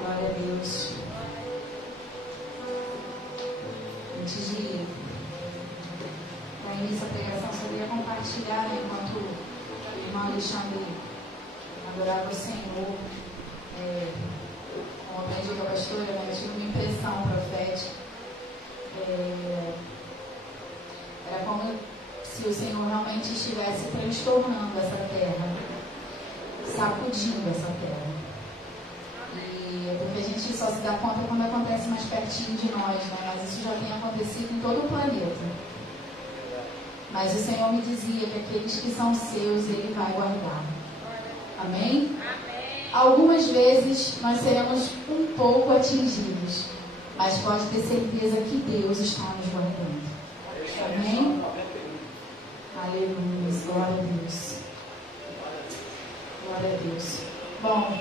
Glória a Deus. Antes de dar início à pregação, só queria compartilhar, enquanto o irmão Alexandre adorava o Senhor, como aprendi com a pastora, eu tive uma impressão profética. Era como se o Senhor realmente estivesse transtornando essa terra, sacudindo essa terra. Porque a gente só se dá conta quando acontece mais pertinho de nós, né? Mas isso já tem acontecido em todo o planeta. Mas o Senhor me dizia que aqueles que são seus, Ele vai guardar. Amém? Amém. Algumas vezes nós seremos um pouco atingidos, mas pode ter certeza que Deus está nos guardando. Amém? Aleluia, glória a Deus. Glória a Deus. Bom,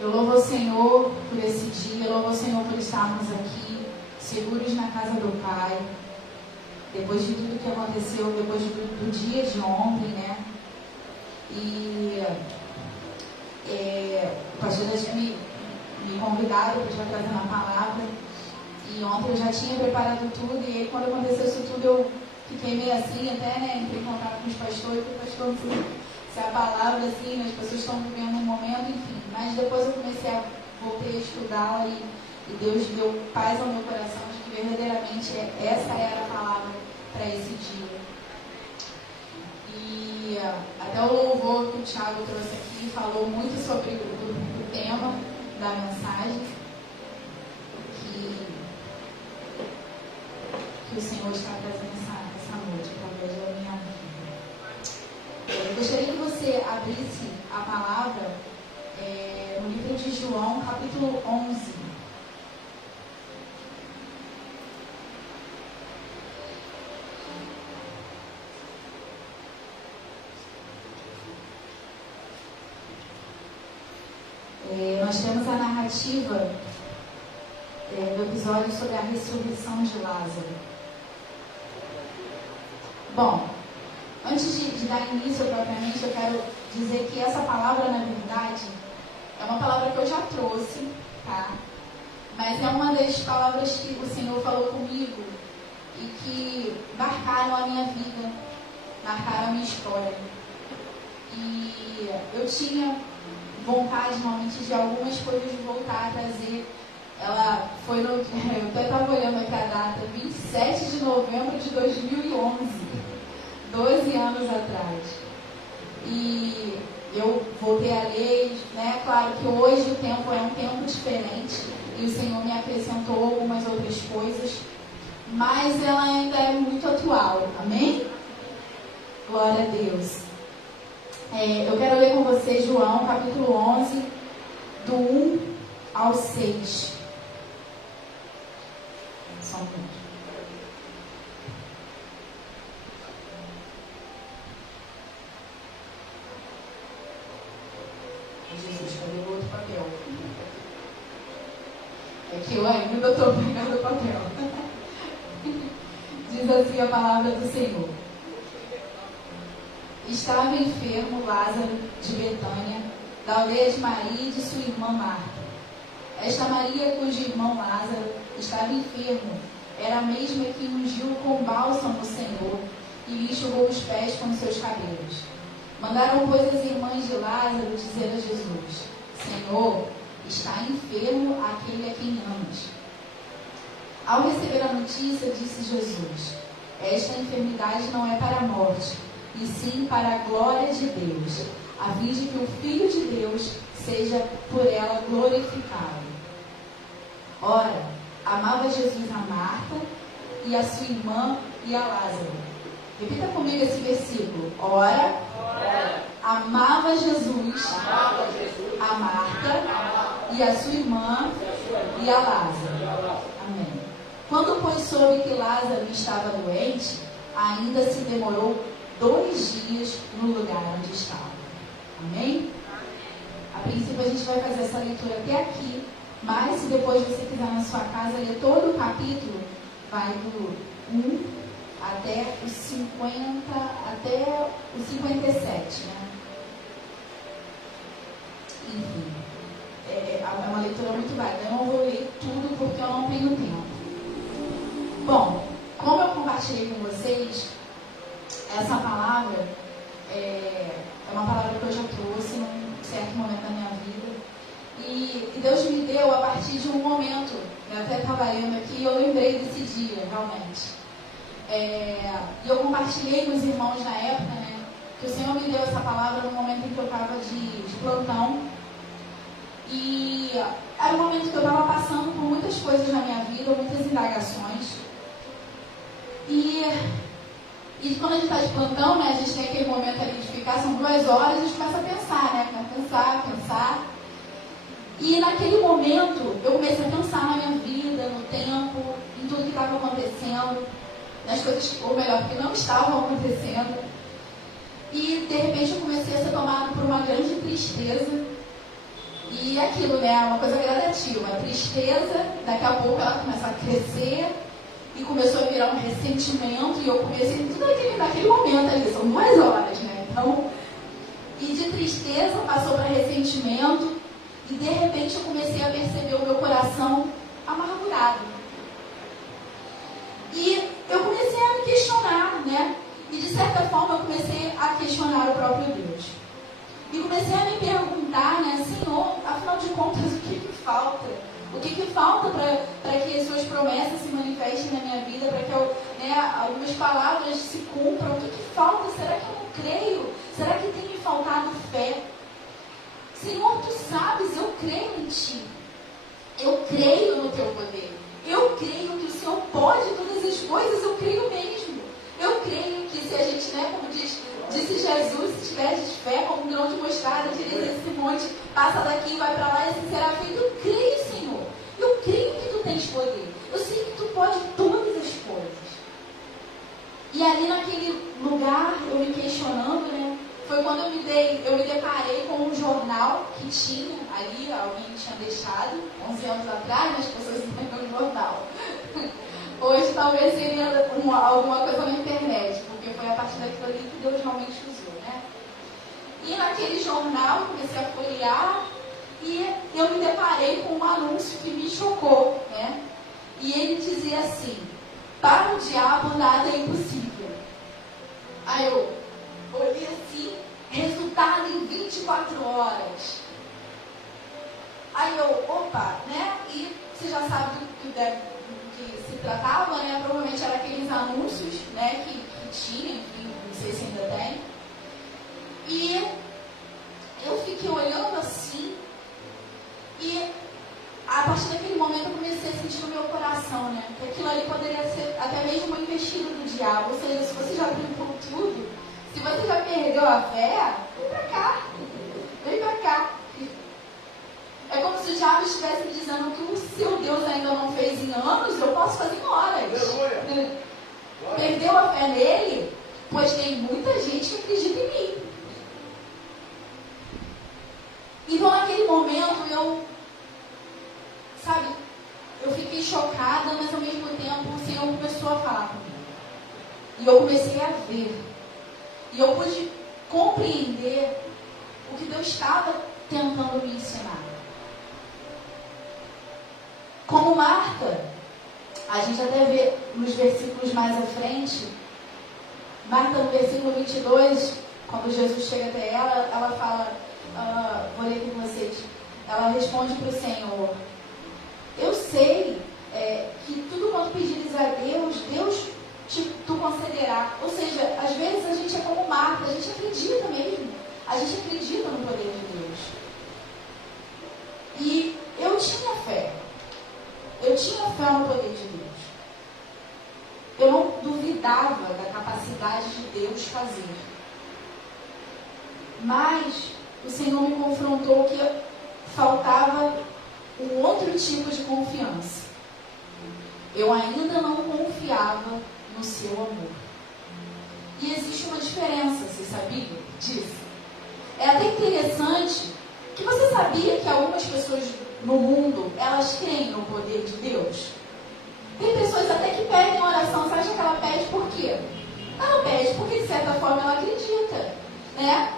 eu louvo o Senhor por esse dia, eu louvo o Senhor por estarmos aqui, seguros na casa do Pai, depois de tudo que aconteceu, depois do dia de ontem, né? E o pastor já tinha me convidado para estar trazendo a palavra, e ontem eu já tinha preparado tudo, e aí quando aconteceu isso tudo eu fiquei meio assim, até, né, entrei em contato com os pastores, porque o pastor, se a palavra, assim, as pessoas estão vivendo um momento, enfim. Mas depois eu voltei a estudá-la e Deus deu paz ao meu coração de que verdadeiramente essa era a palavra para esse dia. E até o louvor que o Thiago trouxe aqui falou muito sobre o tema da mensagem que o Senhor está trazendo essa noite, através da minha vida. Eu gostaria que você abrisse a palavra no livro de João, capítulo 11. Nós temos a narrativa do episódio sobre a ressurreição de Lázaro. Bom, antes de dar início propriamente, eu quero dizer que essa palavra, na verdade, é uma palavra que eu já trouxe, tá? Mas é uma das palavras que o Senhor falou comigo e que marcaram a minha vida, marcaram a minha história. E eu tinha vontade, normalmente, de algumas coisas voltar a trazer. Ela foi no... Eu até estava olhando aqui a data, 27 de novembro de 2011, 12 anos atrás. E eu voltei a ler, né? Claro que hoje o tempo é um tempo diferente e o Senhor me acrescentou algumas outras coisas, mas ela ainda é muito atual, amém? Glória a Deus. Eu quero ler com você João, capítulo 11, do 1 ao 6. Só um minuto. Jesus, cadê o outro papel? É que eu ainda estou pegando o papel. Diz assim a palavra do Senhor. Estava enfermo Lázaro de Betânia, da aldeia de Maria e de sua irmã Marta. Esta Maria, cujo irmão Lázaro estava enfermo, era a mesma que ungiu com bálsamo o Senhor e lhe enxugou os pés com seus cabelos. Mandaram, pois, as irmãs de Lázaro dizer a Jesus: Senhor, está enfermo aquele a quem amas. Ao receber a notícia, disse Jesus: esta enfermidade não é para a morte, e sim para a glória de Deus, a fim de que o Filho de Deus seja por ela glorificado. Ora, amava Jesus a Marta e a sua irmã e a Lázaro. Repita comigo esse versículo. Ora, amava Jesus a Marta e a sua irmã e a Lázaro. Amém. Quando, pois, soube que Lázaro estava doente, ainda se demorou 2 dias no lugar onde estava. Amém? A princípio a gente vai fazer essa leitura até aqui, mas se depois você quiser na sua casa ler todo o capítulo, vai do 1 até o 50, até o 57, né? Enfim, é uma leitura escritura muito vaga. Eu não vou ler tudo porque eu não tenho tempo. Bom, como eu compartilhei com vocês, essa palavra é uma palavra que eu já trouxe num certo momento da minha vida. E Deus me deu a partir de um momento, eu até estava lendo aqui e eu lembrei desse dia, realmente. E eu compartilhei com os irmãos na época, né, que o Senhor me deu essa palavra no momento em que eu estava de plantão. E era um momento que eu estava passando por muitas coisas na minha vida, muitas indagações. E quando a gente está de plantão, né, a gente tem aquele momento ali de ficar, são 2 horas, a gente começa a pensar, né? Pensar. E naquele momento, eu comecei a pensar na minha vida, no tempo, em tudo que estava acontecendo, nas coisas, ou melhor, que não estavam acontecendo. E, de repente, eu comecei a ser tomada por uma grande tristeza. E aquilo, né, uma coisa gradativa. A tristeza, daqui a pouco ela começa a crescer e começou a virar um ressentimento. E eu comecei tudo naquele momento ali, são 2 horas, né? Então, e de tristeza passou para ressentimento. E de repente eu comecei a perceber o meu coração amargurado. E eu comecei a me questionar, né? E de certa forma eu comecei a questionar o próprio Deus. E comecei a me perguntar, né, Senhor, afinal de contas, o que falta? O que falta para que as suas promessas se manifestem na minha vida, para que algumas palavras se cumpram? O que falta? Será que eu não creio? Será que tem me faltado fé? Senhor, tu sabes, eu creio em ti. Eu creio no teu poder. Eu creio que o Senhor pode todas as coisas, eu creio mesmo. Eu creio que se a gente, né, como disse Jesus, se tiveres fé como um grão de mostarda, direis esse monte, passa daqui e vai para lá, e assim será feito. Eu creio, Senhor. Eu creio que tu tens poder. Eu sei que tu pode todas as coisas. E ali naquele lugar, eu me questionando, né, foi quando eu me deparei com um jornal que tinha ali, alguém tinha deixado, 11 anos atrás, as pessoas não lembram o jornal. Hoje talvez seria alguma coisa na internet, porque foi a partir daquilo ali que Deus realmente usou, né? E naquele jornal eu comecei a folhear e eu me deparei com um anúncio que me chocou, né? E ele dizia assim: para o diabo nada é impossível. Aí eu olhei assim, resultado em 24 horas. Aí eu, opa, né? E você já sabe do que se tratava, né? Provavelmente eram aqueles anúncios, né? Que tinha, enfim, não sei se ainda tem. E eu fiquei olhando assim, e a partir daquele momento eu comecei a sentir no meu coração, né? Que aquilo ali poderia ser até mesmo uma investida do diabo. Ou seja, se você já tentou tudo, se você já perdeu a fé, vem pra cá. Vem pra cá. É como se o diabo estivesse me dizendo que o seu Deus ainda não fez em anos, eu posso fazer em horas. Perdeu a fé nele? Pois tem muita gente que acredita em mim. Então naquele momento eu fiquei chocada, mas ao mesmo tempo o Senhor começou a falar comigo. E eu comecei a ver. E eu pude compreender o que Deus estava tentando me ensinar. Como Marta, a gente até vê nos versículos mais à frente, Marta no versículo 22, quando Jesus chega até ela, ela fala, vou ler aqui com vocês, ela responde para o Senhor: eu sei que tudo quanto pedires a Deus, Deus tu concederá. Ou seja, às vezes a gente é como Marta, a gente acredita mesmo, a gente acredita no poder de Deus. E eu tinha fé no poder de Deus. Eu não duvidava da capacidade de Deus fazer. Mas o Senhor me confrontou que faltava um outro tipo de confiança. Eu ainda não confiava no seu amor. E existe uma diferença, você sabia disso? É até interessante que você sabia que algumas pessoas no mundo, elas creem no poder de Deus? Tem pessoas até que pedem oração. Você acha que ela pede por quê? Ela pede porque de certa forma ela acredita, né?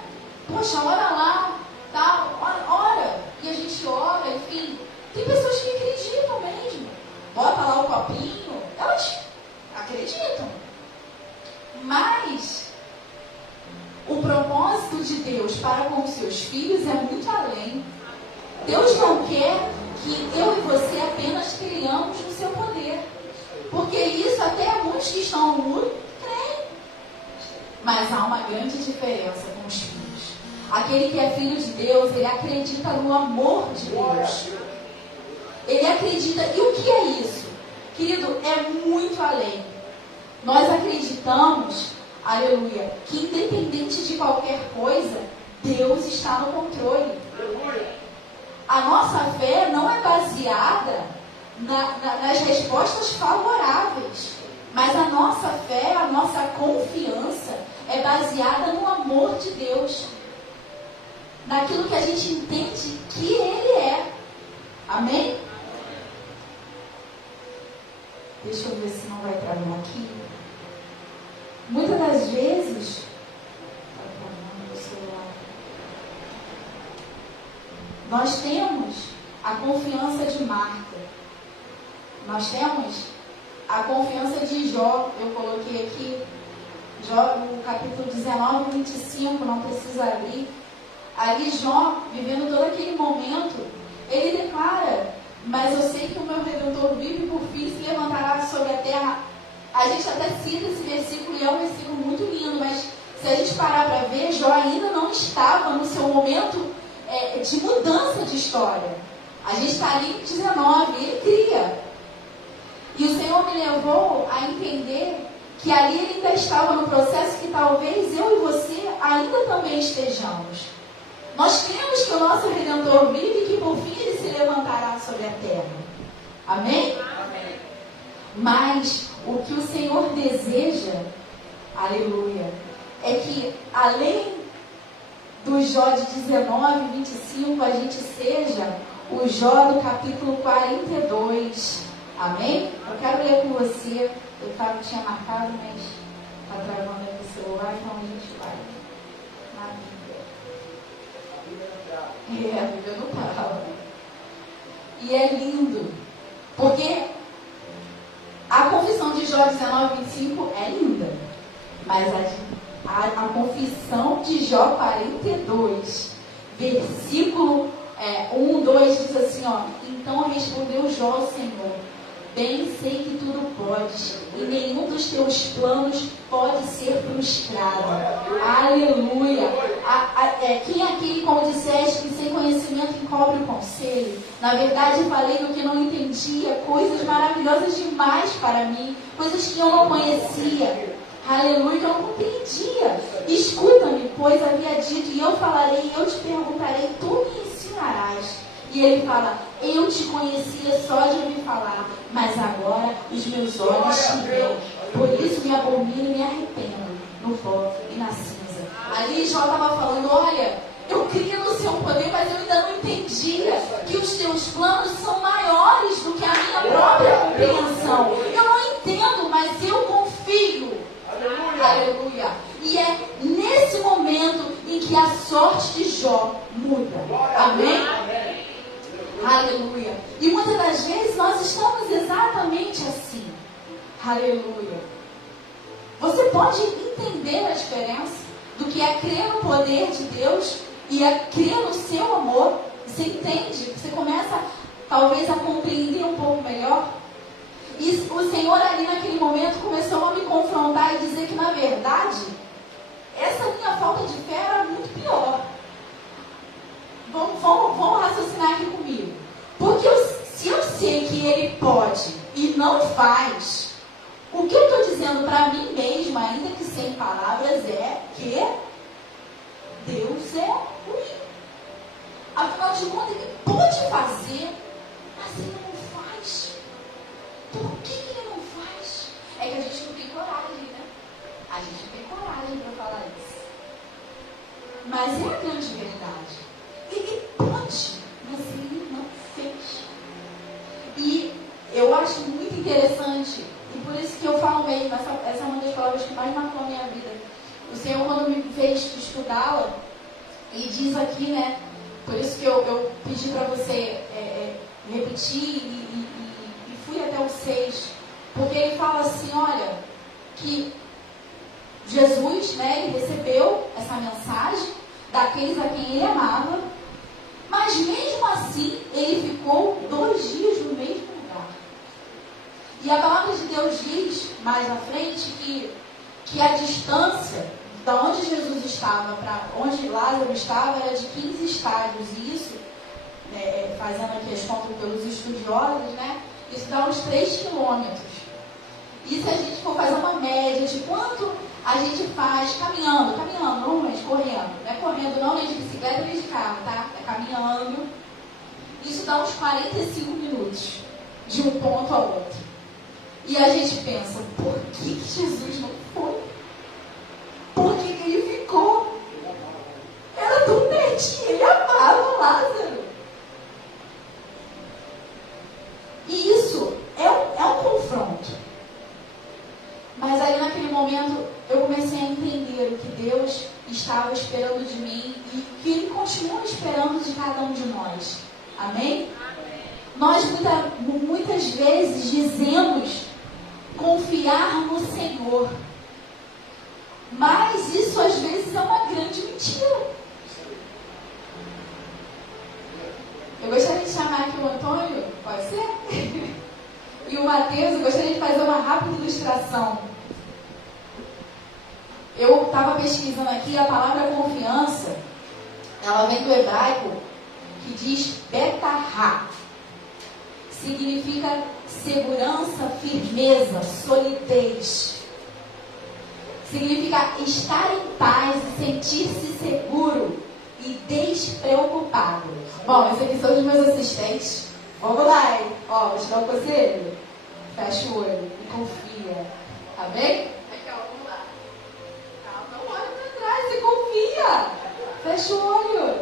Poxa, ora lá, tal, ora. E a gente ora, enfim. Tem bota lá o copinho, elas acreditam. Mas o propósito de Deus para com os seus filhos é muito além. Deus não quer que eu e você apenas creiamos no seu poder. Porque isso até muitos que estão no mundo creem. Mas há uma grande diferença com os filhos. Aquele que é filho de Deus, ele acredita no amor de Deus. Ele acredita. E o que é isso? Querido, é muito além. Nós acreditamos, aleluia, que independente de qualquer coisa, Deus está no controle. A nossa fé não é baseada nas respostas favoráveis, mas a nossa fé, a nossa confiança é baseada no amor de Deus, naquilo que a gente entende que Ele é. Amém? Deixa eu ver se não vai travar aqui. Muitas das vezes, nós temos a confiança de Marta. Nós temos a confiança de Jó. Eu coloquei aqui, Jó, no capítulo 19, 25, não precisa abrir. Ali Jó, vivendo todo aquele momento, ele declara: mas eu sei que o meu Redentor vive e por fim se levantará sobre a terra. A gente até cita esse versículo e é um versículo muito lindo, mas se a gente parar para ver, Jó ainda não estava no seu momento de mudança de história. A gente está ali em 19, ele cria. E o Senhor me levou a entender que ali ele ainda estava no processo que talvez eu e você ainda também estejamos. Nós cremos que o nosso Redentor vive e que por fim ele se levantará sobre a terra. Amém? Amém. Mas o que o Senhor deseja, aleluia, é que além do Jó de 19, 25, a gente seja o Jó do capítulo 42. Amém? Eu quero ler com você. Eu tinha marcado, mas está travando aqui o celular, então a gente vai na Bíblia. A Bíblia não trava. E é lindo, porque a confissão de Jó 19, 25 é linda, mas a confissão de Jó 42, versículo 1, 2, diz assim, ó: então respondeu Jó ao Senhor: bem sei que tudo podes, e nenhum dos teus planos pode ser frustrado. Aleluia! Quem aqui, como disseste, que sem conhecimento encobre o conselho? Na verdade, falei do que não entendia, coisas maravilhosas demais para mim, coisas que eu não conhecia. Aleluia, que eu não compreendia. Escuta-me, pois havia dito, e eu falarei, eu te perguntarei, tu me ensinarás. E ele fala: eu te conhecia só de ouvir falar, mas agora os meus olhos te veem. Por isso me abomino e me arrependo no pó e na cinza. Ali Jó estava falando: olha, eu cria no seu poder, mas eu ainda não entendia que os teus planos são maiores do que a minha própria compreensão. Eu não entendo, mas eu confio. Aleluia. E é nesse momento em que a sorte de Jó muda. Amém? Aleluia. E muitas das vezes nós estamos exatamente assim. Aleluia. Você pode entender a diferença do que é crer no poder de Deus e é crer no seu amor. Você entende? Você começa talvez a compreender um pouco melhor. E o Senhor ali naquele momento começou a me confrontar e dizer que na verdade essa minha falta de fé era muito pior. Vamos raciocinar aqui comigo. Porque se eu sei que Ele pode e não faz, o que eu estou dizendo para mim mesma, ainda que sem palavras, é que Deus é ruim. Afinal de contas, Ele pode fazer, mas Ele não faz. Por que Ele não faz? É que a gente não tem coragem, né? A gente não tem coragem para falar isso. Mas é a grande verdade. Ele pode, mas Ele não fez. E eu acho muito interessante, e por isso que eu falo mesmo, essa é uma das palavras que mais marcou a minha vida. O Senhor, quando me fez estudá-la, e diz aqui, né, por isso que eu pedi para você repetir, e fui até o 16, porque ele fala assim, olha, que Jesus, né, ele recebeu essa mensagem daqueles a quem ele amava, mas mesmo assim, ele ficou 2 dias no mesmo lugar. E a palavra de Deus diz, mais à frente, que a distância da onde Jesus estava para onde Lázaro estava era de 15 estádios. E isso, fazendo aqui as contas pelos estudiosos, né, isso dá uns 3 quilômetros. E se a gente for fazer uma média de quanto a gente faz caminhando, normalmente correndo, não é correndo não, nem de bicicleta nem de carro, tá? É caminhando. Isso dá uns 45 minutos de um ponto ao outro. E a gente pensa, por que Jesus não foi? Por que ele ficou? Era tão pertinho, ele amava Lázaro. E isso é um confronto. Mas aí naquele momento eu comecei a entender o que Deus estava esperando de mim e que Ele continua esperando de cada um de nós. Amém? Nós muitas vezes dizemos confiar no Senhor, mas isso às vezes é uma grande mentira. Eu gostaria de chamar aqui o Antônio, pode ser? E o Mateus, eu gostaria de fazer uma rápida ilustração. Eu estava pesquisando aqui, a palavra confiança, ela vem do hebraico, que diz betará. Significa segurança, firmeza, solidez. Significa estar em paz e sentir-se seguro e despreocupado. Bom, esses aqui são os meus assistentes. Vamos lá, hein? Ó, vou te dar um conselho. Fecha o olho e confia. Amém? Aqui, ó, vamos lá. Calma, não olha pra trás, você confia. Fecha o olho.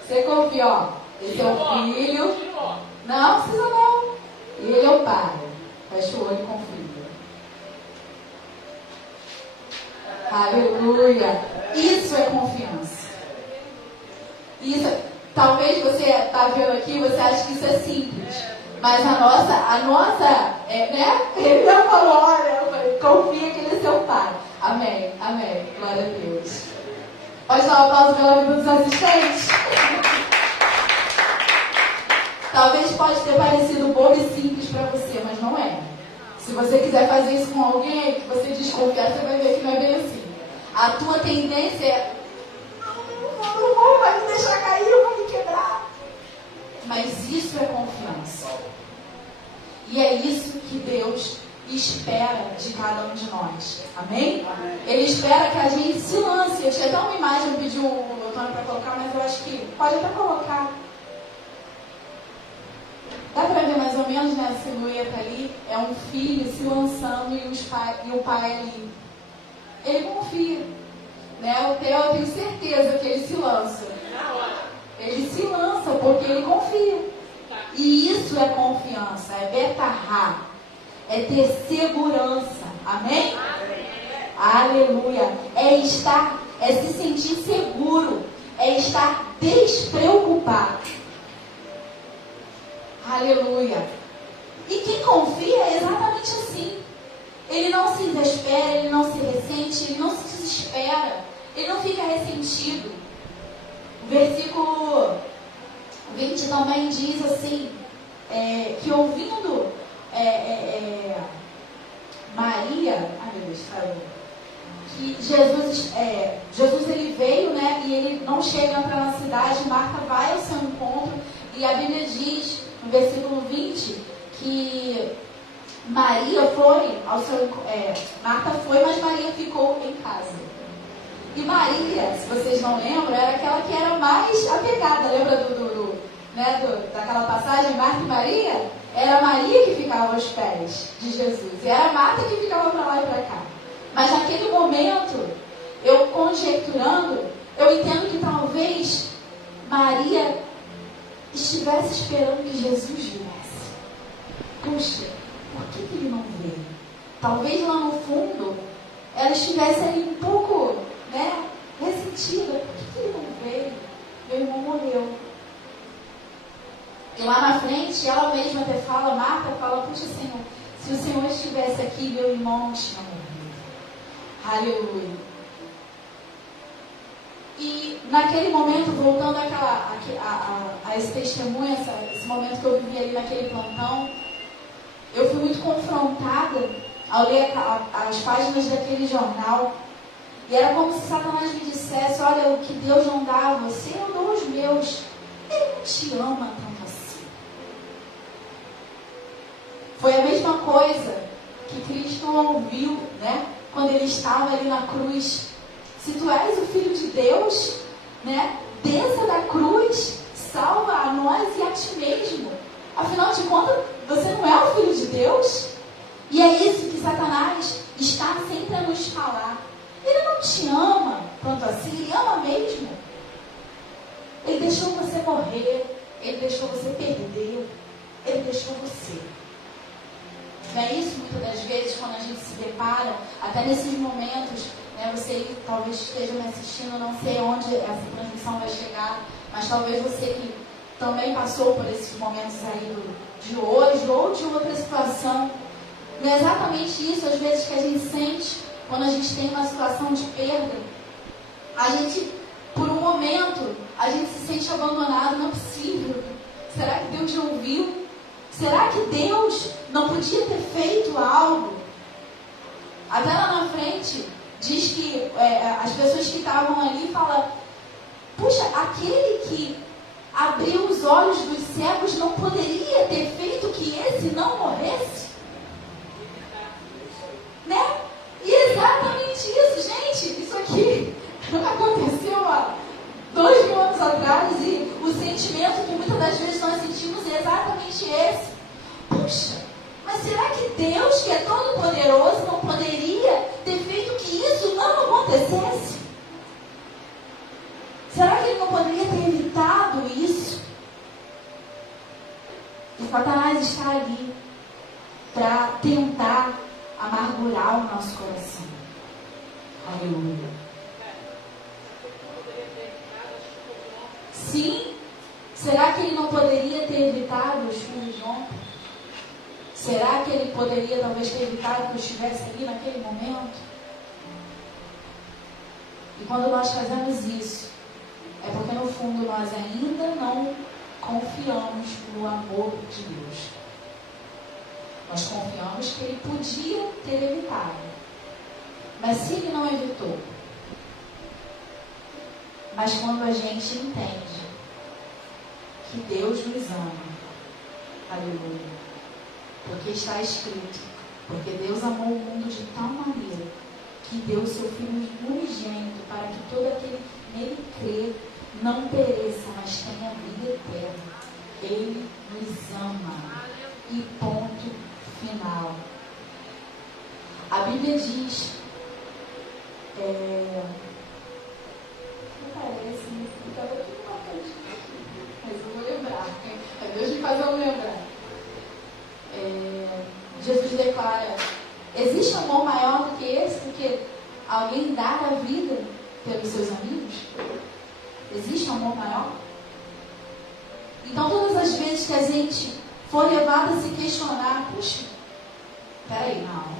Você confia, ó. Esse é o filho. Não precisa não. Ele é o pai. Fecha o olho e confia. Aleluia. Isso é confiança. Isso, talvez você está vendo aqui, você acha que isso é simples. Mas a nossa, né? Ele já falou, olha, eu falei, confia que ele é seu pai. Amém, amém. Glória a Deus. Pode dar um aplauso pela vida dos assistentes? Talvez pode ter parecido bobo e simples para você, mas não é. Se você quiser fazer isso com alguém que você desconfiar, você vai ver que não é bem assim. A tua tendência é, não vou, vai me deixar cair, eu vou me quebrar. Mas isso é confiança. E é isso que Deus espera de cada um de nós. Amém? Amém. Ele espera que a gente se lance. Eu tinha até uma imagem, eu pedi o Antônio para colocar, mas eu acho que pode até colocar. Dá para ver mais ou menos, né, a silhueta ali? É um filho se lançando e o pai ali. Ele confia. Né? O Theo, eu tenho certeza que ele se lança. Ele se lança porque ele confia. E isso é confiança, é betarrá, é ter segurança. Amém? Aleluia. É se sentir seguro, é estar despreocupado. Aleluia. E quem confia é exatamente assim. Ele não se desespera, ele não se ressente, ele não se desespera, ele não fica ressentido. O versículo 20 também diz assim, que ouvindo Maria, ai meu Deus, que Jesus ele veio, né, e ele não chega para na cidade, Marta vai ao seu encontro, e a Bíblia diz, no versículo 20, que Maria foi ao seu Marta foi, mas Maria ficou em casa. E Maria, se vocês não lembram, era aquela que era mais apegada. Lembra daquela passagem, Marta e Maria? Era Maria que ficava aos pés de Jesus. E era Marta que ficava para lá e para cá. Mas naquele momento, eu conjecturando, eu entendo que talvez Maria estivesse esperando que Jesus viesse. Puxa, por que ele não veio? Talvez lá no fundo, ela estivesse ali um pouco, né, ressentida. Por que ele não veio? Meu irmão morreu. E lá na frente, ela mesma até fala, Marta fala, puxa Senhor, Se o Senhor estivesse aqui, meu irmão tinha morrido. Aleluia. E naquele momento, voltando a esse testemunho, esse momento que eu vivi ali naquele plantão, eu fui muito confrontada ao ler as páginas daquele jornal. E era como se Satanás me dissesse: olha, o que Deus não dá a você, eu dou os meus. Ele não te ama tanto assim. Foi a mesma coisa que Cristo ouviu, né? Quando ele estava ali na cruz. Se tu és o Filho de Deus, né? Desça da cruz, salva a nós e a ti mesmo. Afinal de contas, você não é o Filho de Deus? E é isso que Satanás está sempre a nos falar. Ele não te ama tanto assim, ele ama mesmo. Ele deixou você morrer, ele deixou você perder, ele deixou você. Não é isso? Muitas das vezes, quando a gente se depara, até nesses momentos, né, você talvez esteja me assistindo, não sei onde essa transmissão vai chegar, mas talvez você que também passou por esses momentos aí de hoje ou de outra situação. Não é exatamente isso, às vezes, que a gente sente quando a gente tem uma situação de perda. A gente, por um momento, a gente se sente abandonado. Não é possível. Será que Deus não ouviu? Será que Deus não podia ter feito algo? Até lá na frente, diz que as pessoas que estavam ali falam: puxa, aquele que abriu os olhos dos cegos não poderia ter feito que esse não morresse? Né? E exatamente isso, gente. Isso aqui aconteceu há 2000 anos atrás, e o sentimento que muitas das vezes nós sentimos é exatamente esse. Puxa, mas será que Deus, que é todo poderoso, não poderia ter feito que isso não acontecesse? Será que Ele não poderia ter evitado isso? E Satanás está ali para tentar amargurar o nosso coração. Aleluia. Sim. Será que ele não poderia ter evitado os filhos de ontem? Será que ele poderia talvez ter evitado que eu estivesse ali naquele momento? E quando nós fazemos isso, é porque no fundo nós ainda não confiamos no amor de Deus. Nós confiamos que Ele podia ter evitado. Mas se Ele não evitou, mas quando a gente entende que Deus nos ama, aleluia, porque está escrito, porque Deus amou o mundo de tal maneira que deu o seu Filho unigênito para que todo aquele que nele crê não pereça, mas tenha vida eterna. Ele nos ama. E ponto final. A Bíblia diz, não parece, estava aqui uma coisa, mas eu vou lembrar, é Deus me fazer eu lembrar. Jesus declara: existe amor maior do que esse, do que alguém dar a vida pelos seus amigos? Existe amor maior? Então, todas as vezes que a gente for levado a se questionar, puxa, peraí, não,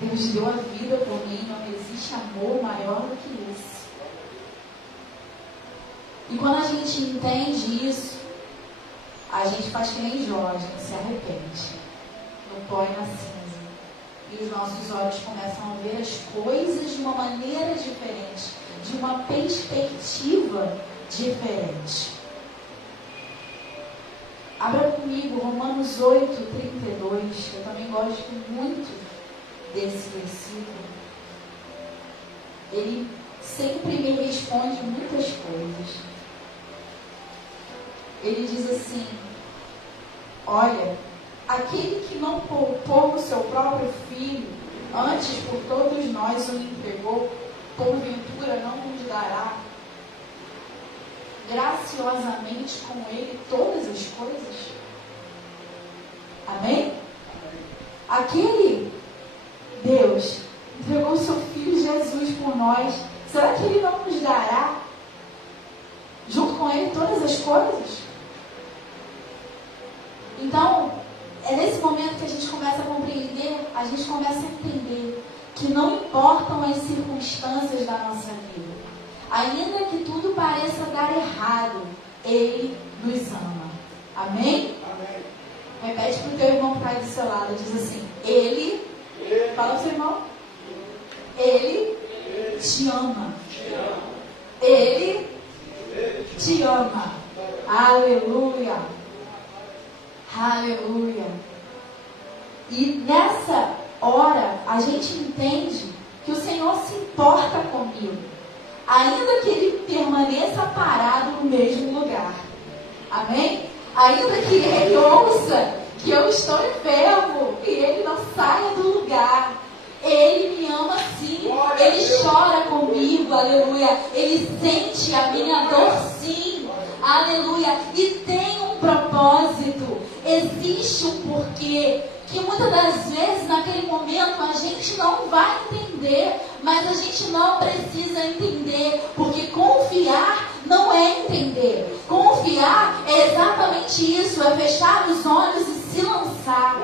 Deus deu a vida por mim, não existe amor maior do que esse. E quando a gente entende isso, a gente faz que nem Jó, a gente se arrepende, no pó e na cinza, e os nossos olhos começam a ver as coisas de uma maneira diferente, de uma perspectiva diferente. Abra comigo Romanos 8:32. Eu também gosto muito desse versículo. Ele sempre me responde muitas coisas. Ele diz assim: olha, aquele que não poupou o seu próprio filho, antes por todos nós o entregou, porventura não nos dará graciosamente com ele todas as coisas? Amém? Aquele Deus entregou o seu Filho Jesus por nós. Será que Ele não nos dará junto com Ele todas as coisas? Então, é nesse momento que a gente começa a compreender, a gente começa a entender que não importam as circunstâncias da nossa vida. Ainda que tudo pareça dar errado, Ele nos ama. Amém? Amém. Repete para o teu irmão que está aí do seu lado. Diz assim: Ele, fala para o seu irmão, Ele te ama. Ele te ama. Aleluia. Aleluia. E nessa hora a gente entende que o Senhor se importa comigo, ainda que Ele permaneça parado no mesmo lugar. Amém? Ainda que Ele ouça que eu estou enfermo e Ele não saia do lugar, Ele me ama sim. Ele chora comigo, aleluia. Ele sente a minha dor sim, aleluia. E tem um propósito, existe um porquê, que muitas das vezes naquele momento a gente não vai entender, mas a gente não precisa entender, porque confiar não é entender. Confiar é exatamente isso, é fechar os olhos e se lançar,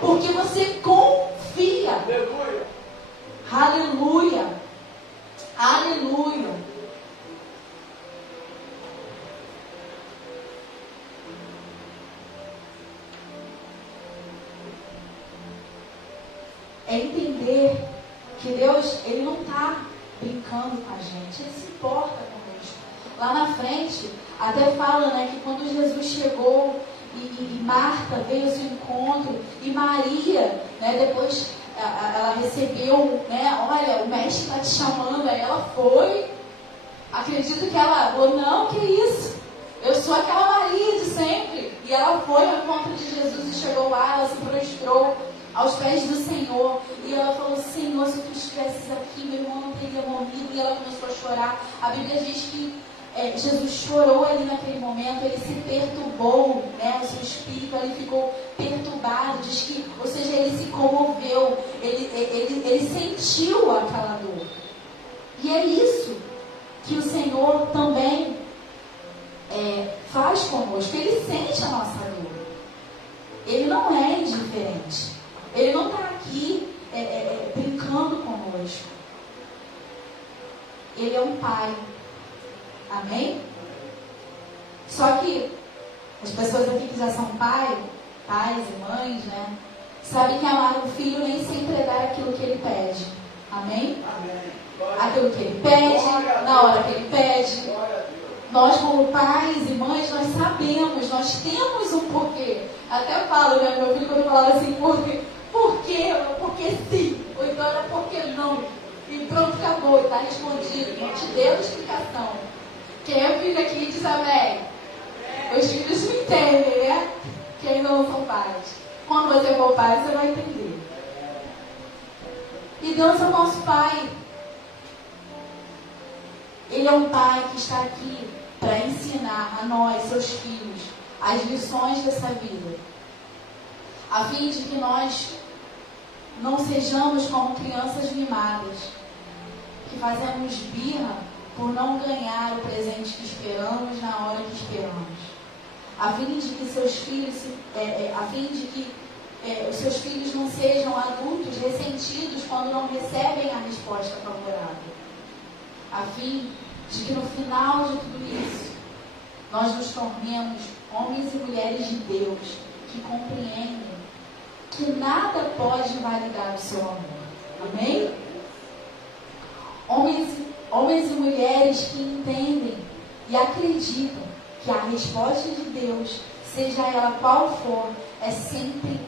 porque você confia. Aleluia. Aleluia. É entender que Deus, Ele não está brincando com a gente, Ele se importa conosco. Lá na frente, até fala, né, que quando Jesus chegou e Marta veio ao seu encontro, e Maria, né, depois ela recebeu, né, olha, o mestre está te chamando, aí ela foi, acredito que ela falou, não, que isso, eu sou aquela Maria de sempre, e ela foi ao encontro de Jesus e chegou lá, ela se prostrou aos pés do Senhor, e ela falou, Senhor, se tu estivesses aqui, meu irmão não teria morrido, e ela começou a chorar. A Bíblia diz que Jesus chorou ali naquele momento, ele se perturbou, né, o seu espírito ali ficou perturbado, diz que, ou seja, ele se comoveu, ele sentiu aquela dor. E é isso que o Senhor também faz conosco, ele sente a nossa dor, ele não é indiferente. Ele não está aqui brincando conosco. Ele é um pai. Amém? Só que as pessoas aqui que já são pais e mães, né, sabem que amar um filho nem sempre é dar aquilo que ele pede. Amém? Amém. Aquilo que ele pede, na hora que ele pede. Nós, como pais e mães, nós sabemos, nós temos um porquê. Até falo, né, meu filho, quando falava assim, por quê? Porque sim. Ou então era porque não. E pronto, acabou, está respondido. Não te deu explicação. Quem é filho aqui diz amém? Os filhos me entendem, né? Quem não são pais. Quando você for pai, você vai entender. E Deus é o nosso pai. Ele é um pai que está aqui para ensinar a nós, seus filhos, as lições dessa vida, a fim de que nós não sejamos como crianças mimadas, que fazemos birra por não ganhar o presente que esperamos na hora que esperamos, a fim de que seus filhos, os seus filhos não sejam adultos ressentidos quando não recebem a resposta favorável, a fim de que no final de tudo isso, nós nos tornemos homens e mulheres de Deus, que compreendem que nada pode validar o seu amor. Amém? Homens e mulheres que entendem e acreditam que a resposta de Deus, seja ela qual for, é sempre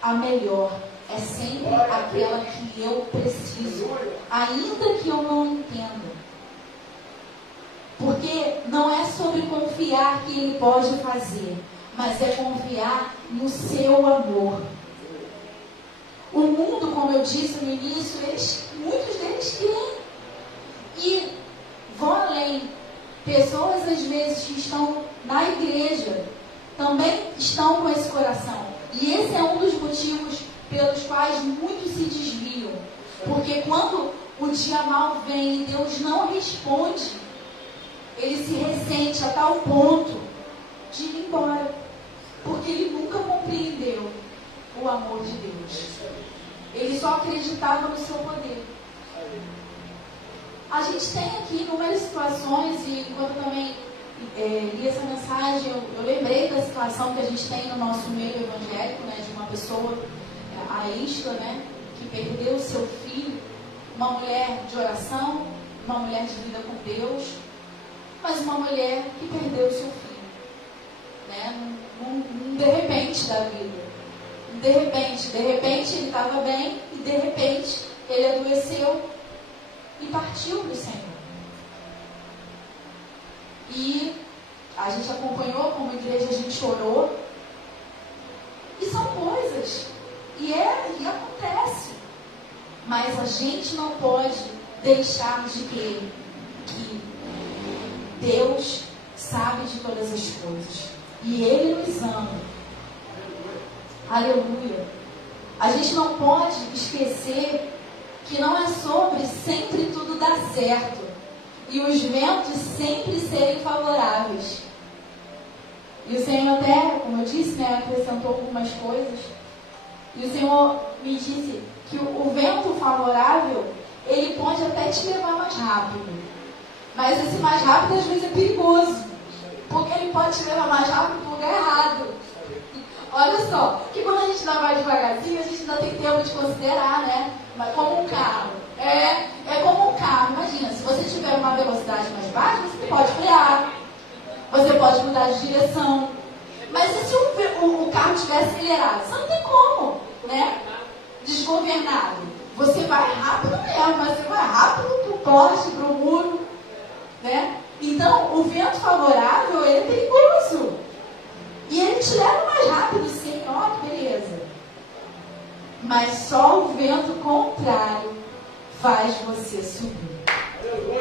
a melhor, é sempre aquela que eu preciso, ainda que eu não entenda. Porque não é sobre confiar que Ele pode fazer, mas é confiar no seu amor. O mundo, como eu disse no início, muitos deles creem. E vão além. Pessoas, às vezes, que estão na igreja, também estão com esse coração. E esse é um dos motivos pelos quais muitos se desviam. Porque quando o dia mal vem e Deus não responde, ele se ressente a tal ponto de ir embora. Porque ele nunca compreendeu o amor de Deus. Ele só acreditava no seu poder. A gente tem aqui inúmeras situações, e enquanto eu também li essa mensagem, eu lembrei da situação que a gente tem no nosso meio evangélico, né, de uma pessoa, a Isla, né, que perdeu o seu filho, uma mulher de oração, uma mulher de vida com Deus, mas uma mulher que perdeu o seu filho, né, num de repente da vida. De repente ele estava bem, e de repente ele adoeceu e partiu para o Senhor. E a gente acompanhou, como igreja, a gente orou. E são coisas, e acontece. Mas a gente não pode deixar de crer que Deus sabe de todas as coisas. E Ele nos ama. Aleluia. A gente não pode esquecer que não é sobre sempre tudo dar certo e os ventos sempre serem favoráveis. E o Senhor até, como eu disse, né, acrescentou algumas coisas. E o Senhor me disse que o vento favorável, ele pode até te levar mais rápido. Mas esse mais rápido às vezes é perigoso, porque ele pode te levar mais rápido para o lugar errado. Olha só, que quando a gente vai devagarzinho, a gente ainda tem tempo de considerar, né? Mas como um carro. É como um carro. Imagina, se você tiver uma velocidade mais baixa, você pode frear. Você pode mudar de direção. Mas e se o carro estiver acelerado? Você não tem como, né? Desgovernado. Você vai rápido mesmo, mas você vai rápido pro poste, pro muro, né? Então, o vento favorável, ele é perigoso. E ele te leva mais rápido, sim, ó, que beleza. Mas só o vento contrário faz você subir.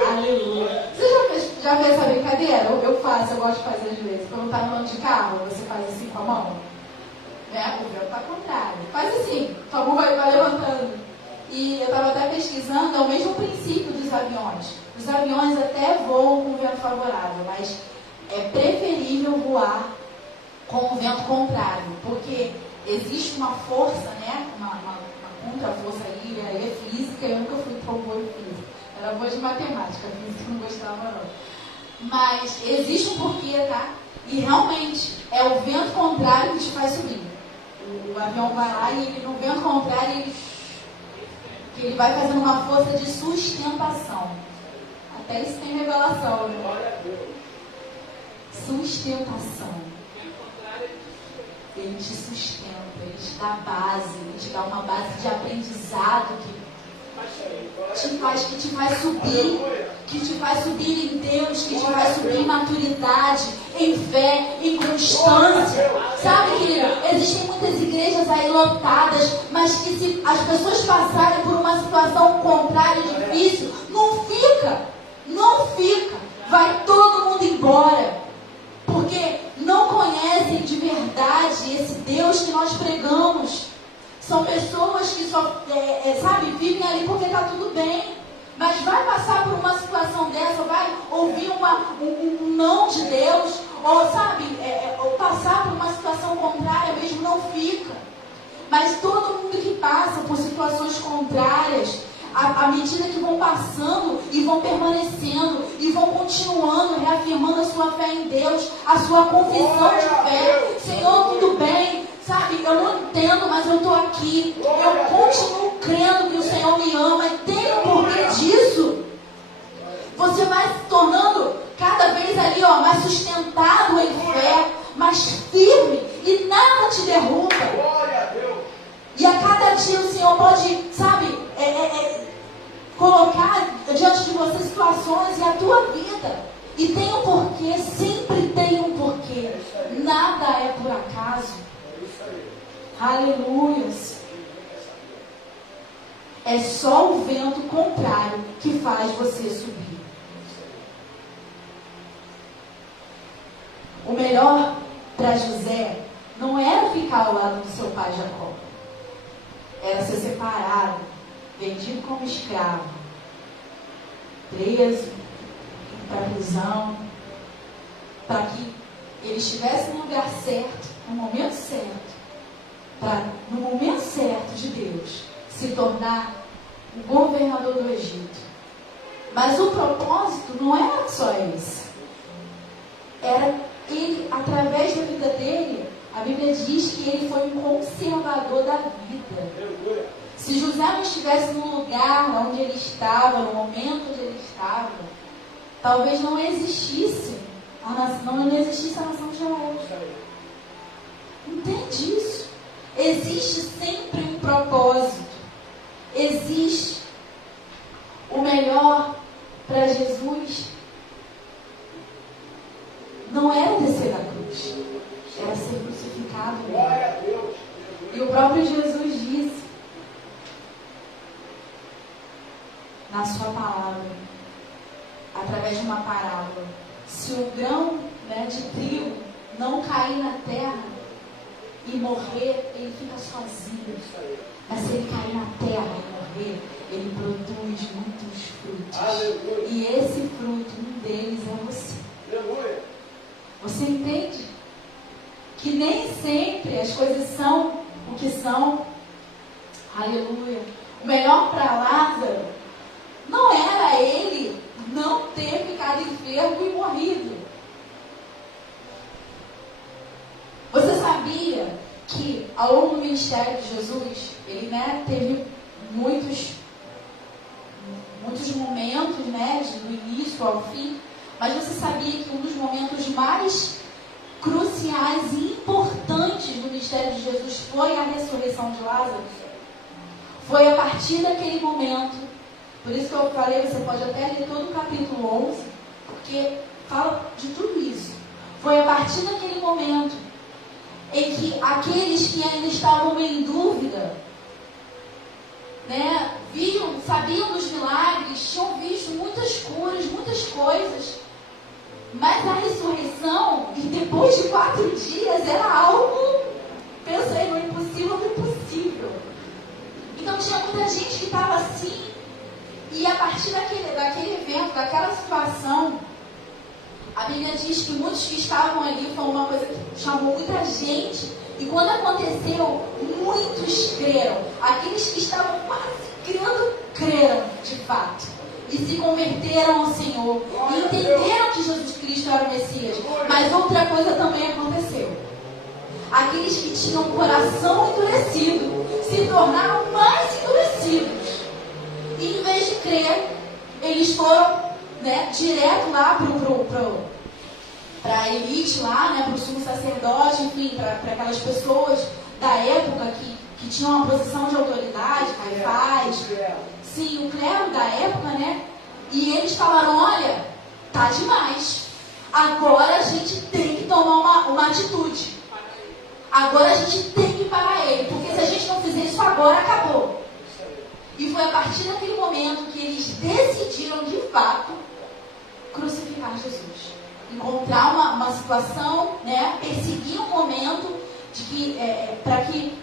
Aleluia. Você já fez essa brincadeira? Eu faço, eu gosto de fazer às vezes. Quando tá andando de carro, você faz assim com a mão. Né? O vento tá contrário. Faz assim, tua mão vai levantando. E eu estava até pesquisando, é o mesmo princípio dos aviões. Os aviões até voam com vento favorável, mas é preferível voar com o vento contrário, porque existe uma força, né? Uma contra-força aí é física. Eu nunca fui tão boa em física, era boa de matemática, física não gostava não. Mas existe um porquê, tá? E realmente é o vento contrário que te faz subir. O avião vai lá e ele, no vento contrário ele vai fazendo uma força de sustentação. Até isso tem revelação, né? Sustentação. Ele te sustenta, ele te dá base, ele te dá uma base de aprendizado que te faz subir em Deus, que te faz subir em maturidade, em fé, em constância. Sabe, querido? Existem muitas igrejas aí lotadas, mas que se as pessoas passarem por uma situação contrária, difícil, não fica. Vai todo mundo embora. Porque não conhecem de verdade esse Deus que nós pregamos. São pessoas que só, vivem ali porque está tudo bem. Mas vai passar por uma situação dessa, vai ouvir um não de Deus, ou passar por uma situação contrária mesmo, não fica. Mas todo mundo que passa por situações contrárias, à medida que vão passando e vão permanecendo e vão continuando, reafirmando a sua fé em Deus, a sua confissão de fé. Senhor, tudo bem, sabe, eu não entendo, mas eu estou aqui. Eu continuo crendo que o Senhor me ama e tem um porquê disso. Você vai se tornando cada vez ali, mais sustentado em fé, mais firme e nada te derruba. E a cada dia o Senhor pode, colocar diante de você situações e a tua vida. E tem um porquê, sempre tem um porquê. Nada é por acaso. Aleluias. É só o vento contrário que faz você subir. O melhor para José não era ficar ao lado do seu pai Jacó. Era ser separado, vendido como escravo, preso, para a prisão, para que ele estivesse no lugar certo, no momento certo, para no momento se tornar o governador do Egito. Mas o propósito não era só esse. Era ele, através da vida dele, a Bíblia diz que ele foi um conservador da vida. Se José não estivesse no lugar onde ele estava, no momento onde ele estava, talvez não existisse a nação de Israel. Entende isso? Existe sempre um propósito. Existe o melhor para Jesus. Não era descer da cruz, era ser crucificado. E o próprio Jesus disse na sua palavra, através de uma parábola: se o grão, de trigo não cair na terra e morrer, ele fica sozinho. Mas se ele cair na terra e morrer, ele produz muitos frutos. Aleluia. E esse fruto, um deles é você. Aleluia. Você entende? Que nem sempre as coisas são o que são. Aleluia. O melhor para Lázaro não era ele não ter ficado enfermo e morrido. Você sabia que ao longo do ministério de Jesus, ele teve muitos momentos, do início ao fim, mas você sabia que um dos momentos mais cruciais e importantes do ministério de Jesus foi a ressurreição de Lázaro? Foi a partir daquele momento. Por isso que eu falei, você pode até ler todo o capítulo 11, porque fala de tudo isso. Foi a partir daquele momento em que aqueles que ainda estavam em dúvida, sabiam dos milagres, tinham visto muitas curas, muitas coisas, mas a ressurreição, e depois de 4 dias, era algo, pensa aí, no impossível do impossível. Então tinha muita gente que estava assim, e a partir daquele evento, daquela situação, a Bíblia diz que muitos que estavam ali, foi uma coisa que chamou muita gente, e quando aconteceu, muitos creram. Aqueles que estavam quase crendo, creram de fato, e se converteram ao Senhor, e entenderam que Jesus Cristo era o Messias. Mas outra coisa também aconteceu: aqueles que tinham o coração endurecido se tornaram mais endurecidos, e em vez de crer, eles foram direto lá para a elite lá, para o sumo sacerdote, enfim, para aquelas pessoas da época que tinham uma posição de autoridade, Caifás, sim, o clero da época, e eles falaram: olha, tá demais, agora a gente tem que tomar uma atitude, agora a gente tem que parar ele, porque se a gente não fizer isso agora, acabou. E foi a partir daquele momento que eles decidiram de fato crucificar Jesus, encontrar uma situação, perseguir um momento de que para que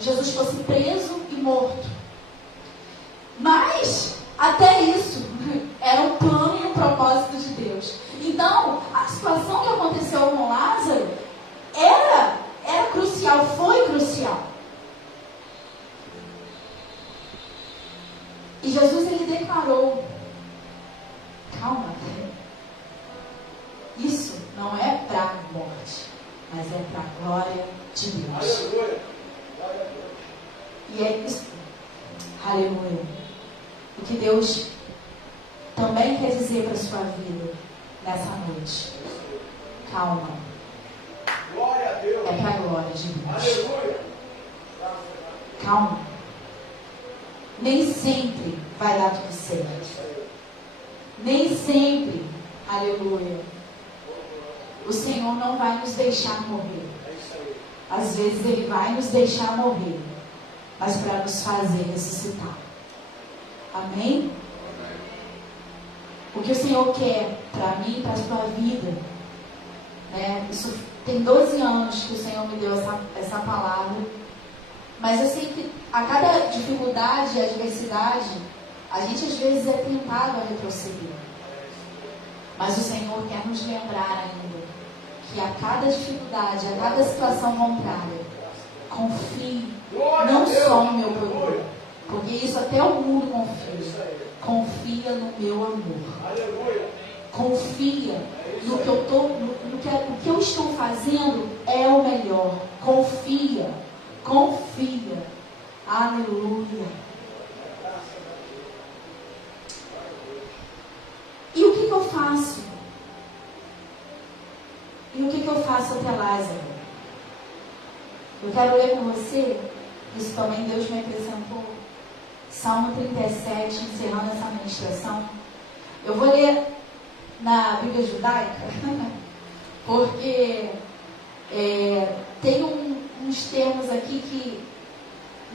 Jesus fosse preso e morto. Mas até isso era um plano e um propósito de Deus. Então a situação que aconteceu com Lázaro era crucial, foi crucial. E Jesus, ele declarou: calma, isso não é para a morte, mas é para a glória de Deus. Aleluia. E é isso, aleluia, o que Deus também quer dizer para a sua vida nessa noite. Calma, glória a Deus. É para a glória de Deus. Aleluia. Calma. Nem sempre vai dar tudo certo. Nem sempre, aleluia, o Senhor não vai nos deixar morrer. Às vezes Ele vai nos deixar morrer, mas para nos fazer ressuscitar. Amém? O que o Senhor quer para mim, para a sua vida, isso tem 12 anos que o Senhor me deu essa palavra. Mas eu sei que a cada dificuldade e adversidade, a gente às vezes é tentado a retroceder. Mas o Senhor quer nos lembrar ainda que a cada dificuldade, a cada situação contrária, confie não só no meu poder, até o mundo confia. Confia no meu amor. Confia no que eu tô, o que eu estou fazendo é o melhor. Confia. Confia. Aleluia. E o que eu faço? E o que eu faço até Lázaro? Eu quero ler com você, isso também Deus me acrescentou. Salmo 37, encerrando essa ministração. Eu vou ler na Bíblia Judaica, porque tem uns termos aqui que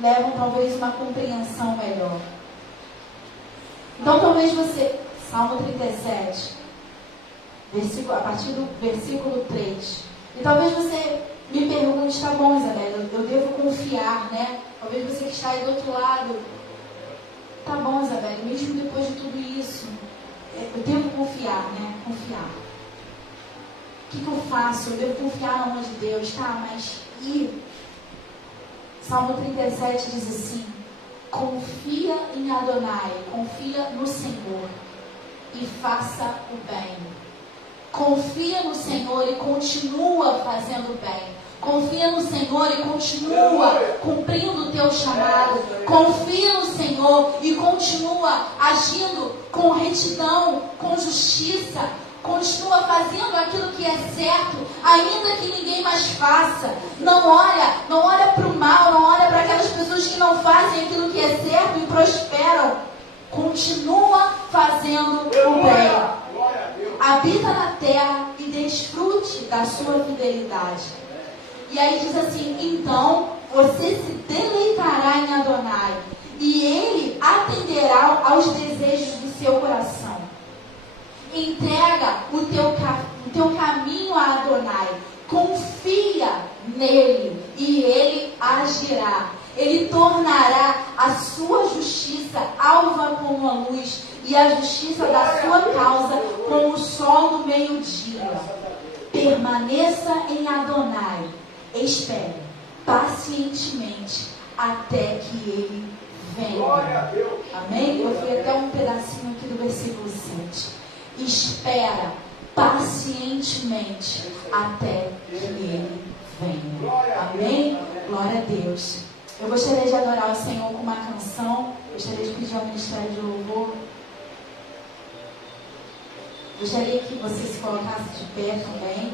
levam talvez uma compreensão melhor. Então talvez você, Salmo 37, a partir do versículo 3, e talvez você me pergunte, tá bom, Isabela, eu devo confiar, né? Talvez você que está aí do outro lado, tá bom, Isabela, mesmo depois de tudo isso, eu devo confiar, né? Confiar. O que eu faço? Eu devo confiar na mão de Deus, tá? Mas e? Salmo 37 diz assim: confia em Adonai, confia no Senhor e faça o bem. Confia no Senhor e continua fazendo o bem. Confia no Senhor e continua cumprindo o teu chamado. Confia no Senhor e continua agindo com retidão, com justiça. Continua fazendo aquilo que é certo, ainda que ninguém mais faça. Não olha para o mal, não olha para aquelas pessoas que não fazem aquilo que é certo e prosperam. Continua fazendo o bem. Habita na terra e desfrute da sua fidelidade. E aí diz assim: então você se deleitará em Adonai, e ele atenderá aos desejos do seu coração. Entrega o teu caminho a Adonai, confia nele e ele agirá. Ele tornará a sua justiça alva como a luz e a justiça da sua causa como o sol do meio-dia. Permaneça em Adonai, espere pacientemente até que ele venha. Amém? Eu fui até um pedacinho aqui do versículo 7. Espera pacientemente até que ele venha. Amém? Glória a Deus. Eu gostaria de adorar o Senhor com uma canção. Gostaria de pedir ao Ministério de Louvor. Gostaria que você se colocasse de pé também.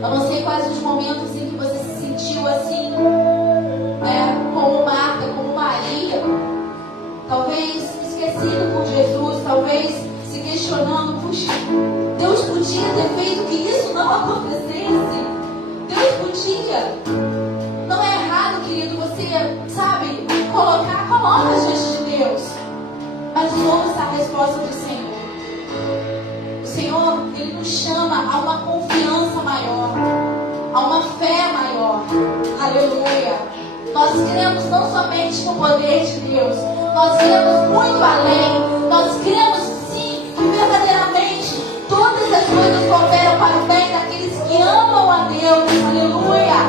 Eu não sei quais os momentos em que você se sentiu assim, como Marta, como Maria, talvez esquecido por Jesus, talvez se questionando: puxa, Deus podia ter feito que isso não acontecesse. Deus podia. Não é errado, querido, você, sabe, coloca diante de Deus, mas ouça a resposta do Senhor. O Senhor, Ele nos chama a uma confiança maior, a uma fé maior. Aleluia. Nós cremos não somente no poder de Deus, nós cremos muito além. Nós cremos sim que verdadeiramente todas as coisas cooperam para o bem daqueles que amam a Deus. Aleluia.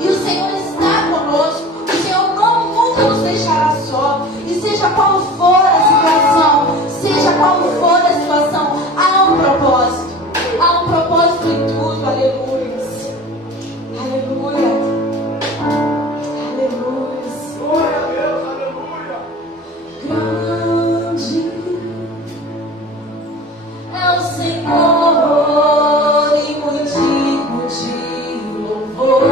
E o Senhor está conosco. O Senhor nunca nos deixará só. E seja qual for a situação, seja qual for a situação, há um propósito. Há um propósito em tudo. Aleluia. Aleluia. Aleluia. Glória a Deus, aleluia. Grande é o Senhor e muito digno de louvor.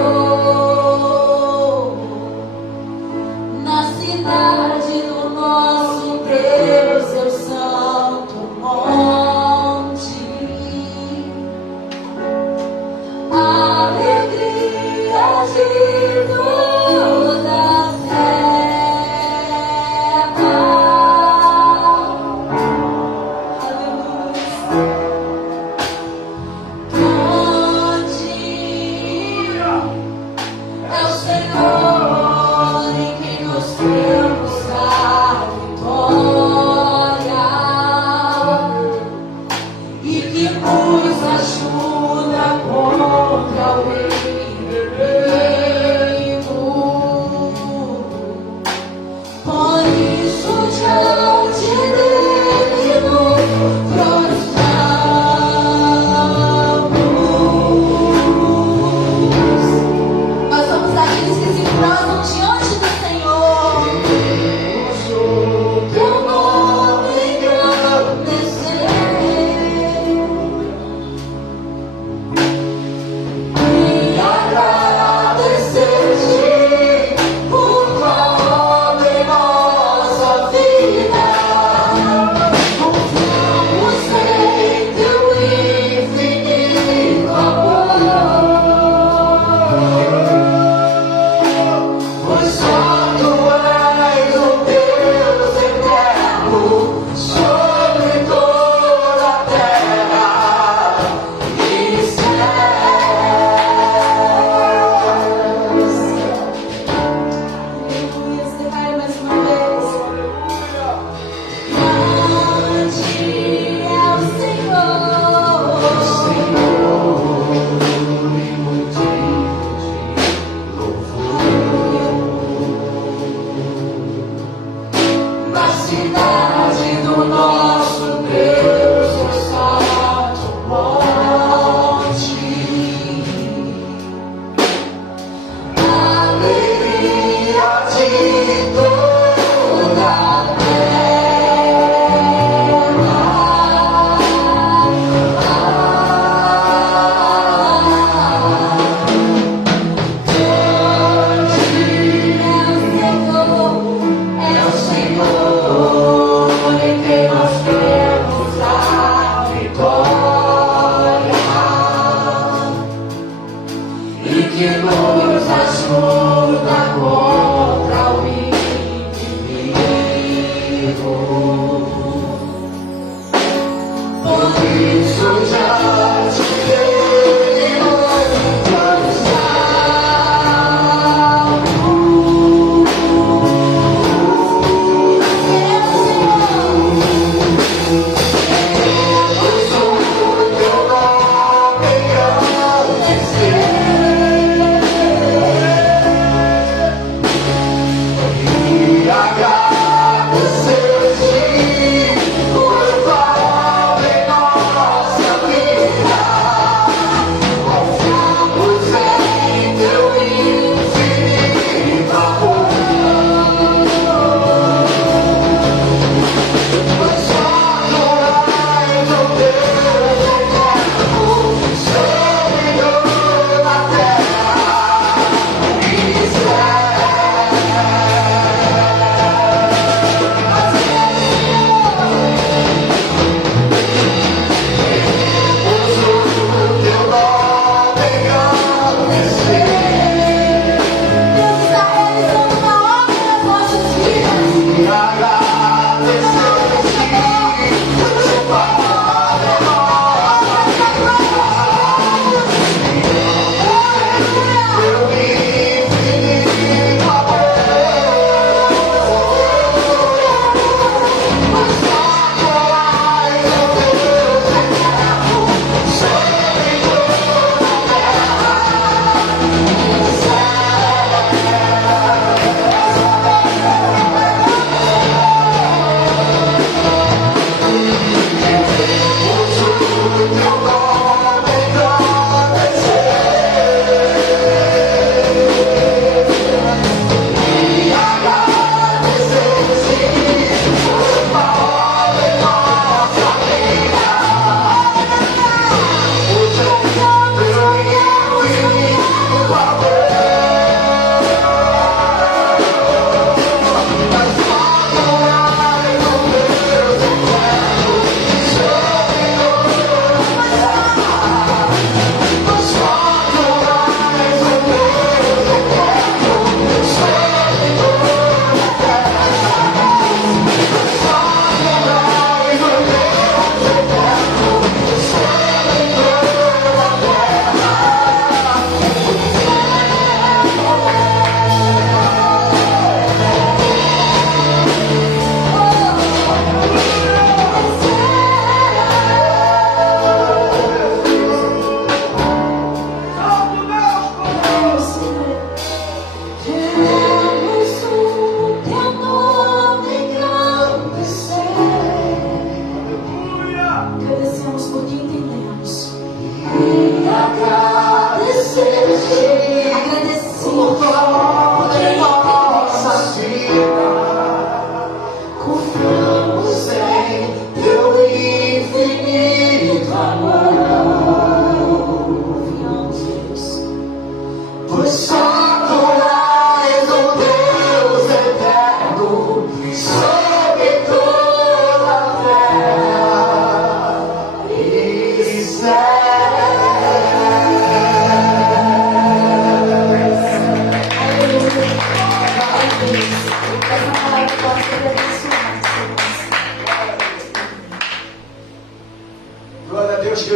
Na cidade do nosso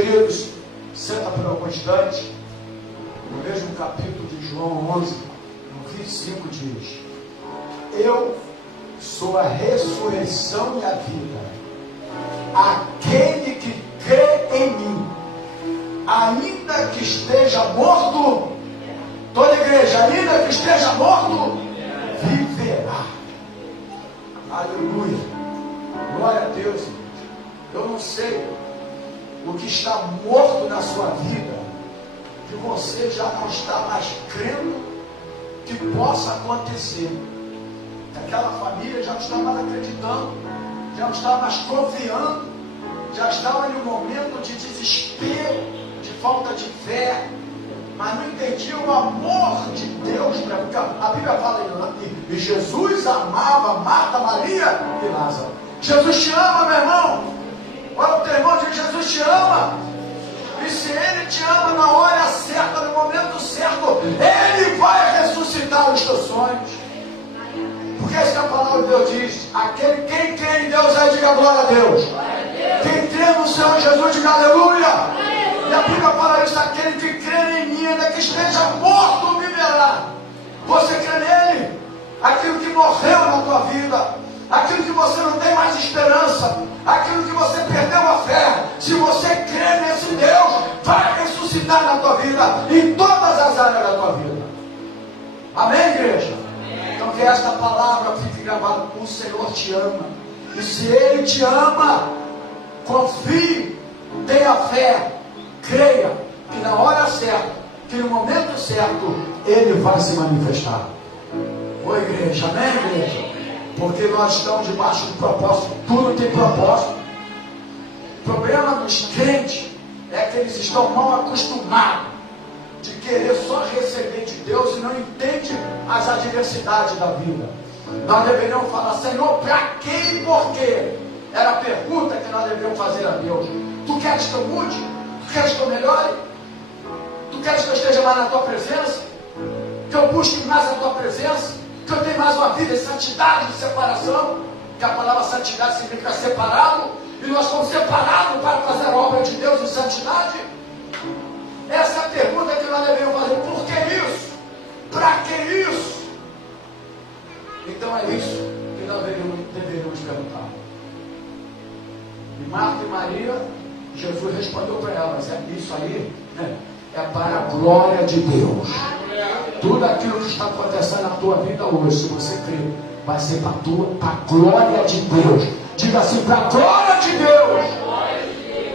queridos, senta por algum instante. No mesmo capítulo de João 11, no 25 diz: eu sou a ressurreição e a vida. Aquele que crê em mim, ainda que esteja morto, toda igreja, ainda que esteja morto, viverá. Aleluia. Glória a Deus. Eu não sei o que está morto na sua vida, que você já não está mais crendo que possa acontecer. Que aquela família já não está mais acreditando, já não está mais confiando, já estava em um momento de desespero, de falta de fé, mas não entendia o amor de Deus, porque a Bíblia fala e Jesus amava Marta, Maria e Lázaro. Jesus te ama, meu irmão. Olha o teu irmão, diz: Jesus te ama. E se Ele te ama na hora certa, no momento certo, Ele vai ressuscitar os teus sonhos. Porque essa é a palavra de Deus diz: quem crê em Deus, aí diga glória a Deus. Quem crê no Senhor Jesus, diga aleluia. E a Bíblia fala isso: aquele que crê em mim, ainda que esteja morto, viverá. Você crê nele? Aquilo que morreu na tua vida, aquilo que você não tem mais esperança, aquilo que você perdeu a fé, se você crê nesse Deus, vai ressuscitar na tua vida, em todas as áreas da tua vida. Amém, igreja? Então que esta palavra fique gravada: o Senhor te ama. E se Ele te ama, confie, tenha fé, creia que na hora certa, que no momento certo, Ele vai se manifestar. Ô igreja, amém, igreja? Porque nós estamos debaixo do propósito. Tudo tem propósito. O problema dos crentes é que eles estão mal acostumados de querer só receber de Deus e não entende as adversidades da vida. Nós deveríamos falar: Senhor, para que e por quê? Era a pergunta que nós deveríamos fazer a Deus. Tu queres que eu mude? Tu queres que eu melhore? Tu queres que eu esteja mais na tua presença? Que eu busque mais a tua presença? Que eu tenha mais uma vida de santidade, de separação? Que a palavra santidade significa separado, e nós somos separados para fazer a obra de Deus em santidade? Essa é a pergunta que nós deveríamos fazer. Por que isso? Para que isso? Então é isso que nós deveríamos perguntar. E Marta e Maria, Jesus respondeu para elas: isso aí é para a glória de Deus. Tudo aquilo que está acontecendo na tua vida hoje, se você crer, vai ser para a glória de Deus. Diga assim: para a glória de Deus.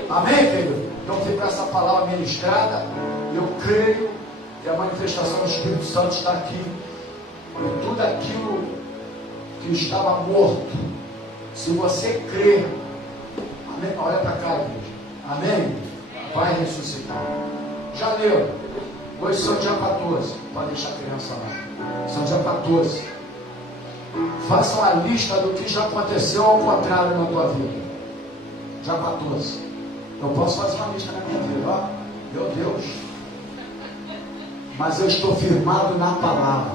Amém, querido? Então fica essa palavra ministrada. Eu creio que a manifestação do Espírito Santo está aqui. E tudo aquilo que estava morto, se você crer, amém? Olha para cá, igreja. Amém? Vai ressuscitar. Janeiro, hoje são dia 14. Pode deixar a criança lá. São dia 14. Façam a lista do que já aconteceu ao contrário na tua vida. Dia 14. Eu posso fazer uma lista na minha vida, ó. Meu Deus. Mas eu estou firmado na palavra.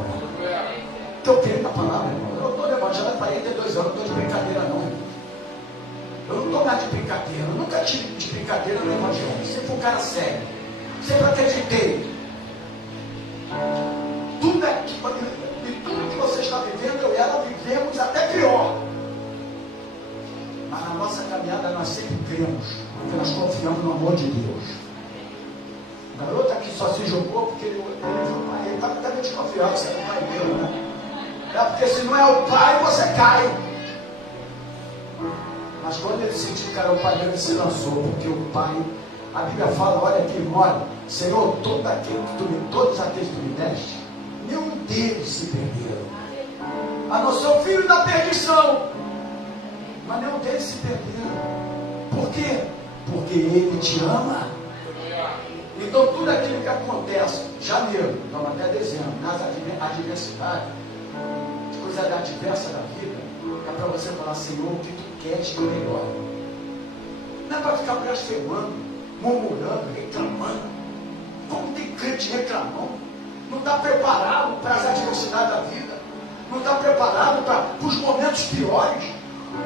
Porque eu creio na palavra, irmão. Eu estou levantando para 42 anos, não estou de brincadeira, não. Eu não estou mais de brincadeira. Eu nunca tive de brincadeira no evangelho. Sempre fui um cara sério. Sempre acreditei. Tudo que você está vivendo, eu e ela vivemos até pior. Mas na nossa caminhada nós sempre cremos, porque nós confiamos no amor de Deus. O garoto aqui só se jogou porque ele está também desconfiado, você é o pai dele, né? É porque se não é o pai, você cai. Mas quando ele sentiu que era o pai dele, ele se lançou, porque o pai, a Bíblia fala: olha aqui, olha, Senhor, todos aqueles que tu me deste, nenhum deles se perderam, a não ser o filho da perdição, mas nenhum deles se perderam. Por quê? Porque Ele te ama. Então tudo aquilo que acontece, janeiro, vamos até dezembro, nas adversidades, coisa adversa da vida, é para você falar: Senhor, o que tu queres que eu melhore? Não é para ficar blasfemando, murmurando, reclamando. Como tem crente reclamando? Não está preparado para as adversidades da vida, não está preparado para os momentos piores.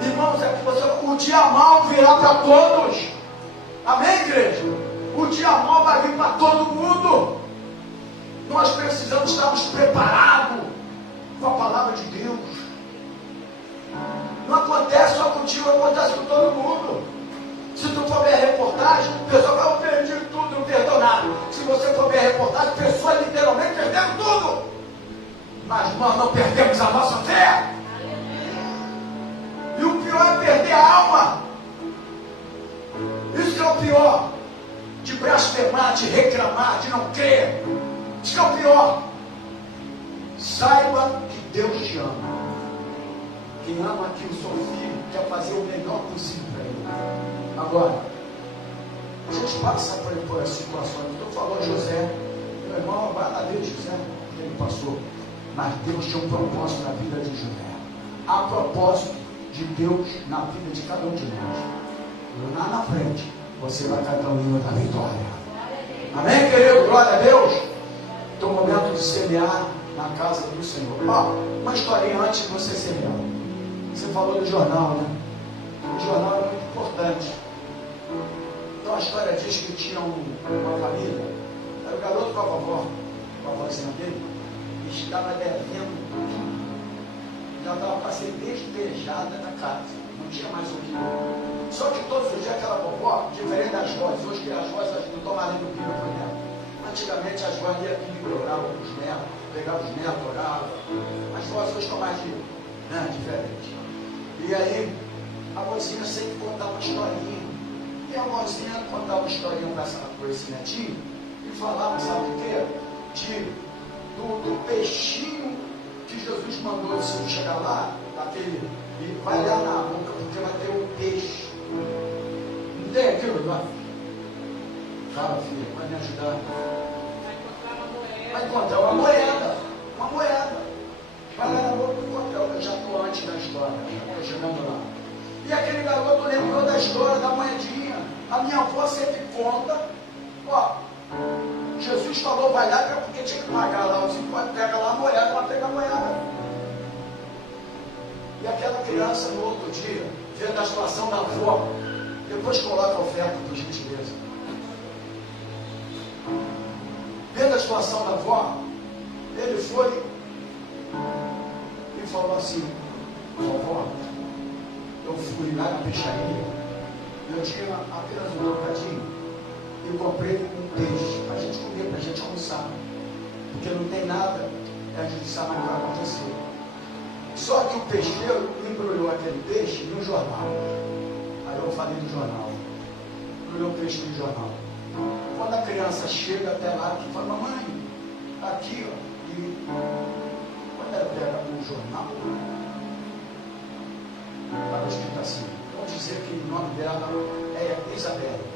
Irmãos, o dia mal virá para todos. Amém, igreja? O dia mau vai vir para todo mundo. Nós precisamos estarmos preparados com a palavra de Deus. Não acontece só contigo, acontece com todo mundo. Se tu for ver a reportagem, a pessoa vai, eu perdi tudo, não perdeu nada. Se você for ver a reportagem, a pessoa literalmente perdeu tudo. Mas nós não perdemos a nossa fé. E o pior é perder a alma. Isso que é o pior. De blasfemar, de reclamar, de não crer. Isso que é o pior. Saiba que Deus te ama. Quem ama aqui o seu filho quer fazer o melhor possível para ele. Agora, a gente passa por as situações. Tu falou José, meu irmão, vai lá ver José, que ele passou. Mas Deus tinha um propósito na vida de José. Há propósito de Deus na vida de cada um de nós. E lá na frente, você vai cantar o hino da vitória. Amém, querido? Glória a Deus. Então, o momento de semear na casa do Senhor. Ó, uma historinha antes de você semear. Você falou do jornal, né? O jornal é muito importante. Então a história diz que tinha uma família, era o garoto com a vozinha dele, e estava devendo tudo. Já estava para ser despejada da casa, não tinha mais o que. Só que todos os dias aquela vovó, diferente das vozes, hoje que as vozes não estão mais lendo Bíblia por dentro. Antigamente as vozes iam pedir, oravam com os netos, pegavam os netos, oravam. As vozes hoje estão mais diferentes. E aí, a vozinha sempre contava uma historinha. E a vozinha contava uma historinha para esse netinho e falava, sabe o quê? Do peixinho que Jesus mandou, se você chegar lá, e vai lá na boca, porque vai ter um peixe. Não tem aquilo lá? Fala, filha, vai me ajudar. Vai encontrar uma moeda. Uma moeda. Vai lá na boca e encontrar. Eu já estou antes da história. Já estou chegando lá. E aquele garoto lembrou da história da moedinha. A minha avó sempre conta. Ó, Jesus falou, vai lá, porque tinha que pagar lá os impostos, pega lá a moeda, ela pega a moeda. E aquela criança, no outro dia, vendo a situação da avó, depois coloca a oferta, por gentileza. Vendo a situação da avó, ele foi e falou assim, vovó, eu fui lá na peixaria, eu tinha apenas um trocadinho, e comprei um peixe para a gente comer, para a gente almoçar. Porque não tem nada, a gente sabe o que vai acontecer. Só que o peixeiro embrulhou aquele peixe no jornal. Aí eu falei do jornal. Embrulhou o peixe no jornal. Quando a criança chega até lá, que fala, mamãe, aqui, ó. E quando ela pega o jornal, estava escrito assim, vamos dizer que o nome dela é Isabela.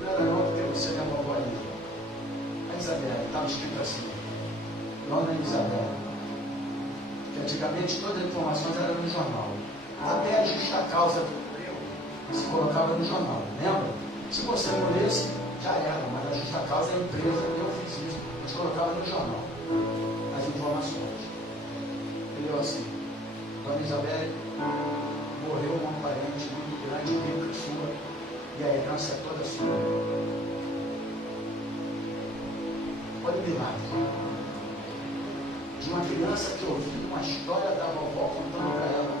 Não era não, porque você é a vovó ali. A Isabela, estava escrito assim, Dona Isabela. Que antigamente todas as informações eram no jornal. Até a justa causa do emprego se colocava no jornal, lembra? Se você não lesse, já era, mas a justa causa é a empresa, eu fiz isso. Mas colocava no jornal as informações. Ele deu assim, Dona Isabela morreu um parente muito grande, rico sua, e a herança é toda sua. Olha o milagre. De uma criança que ouviu uma história da vovó contando para ela.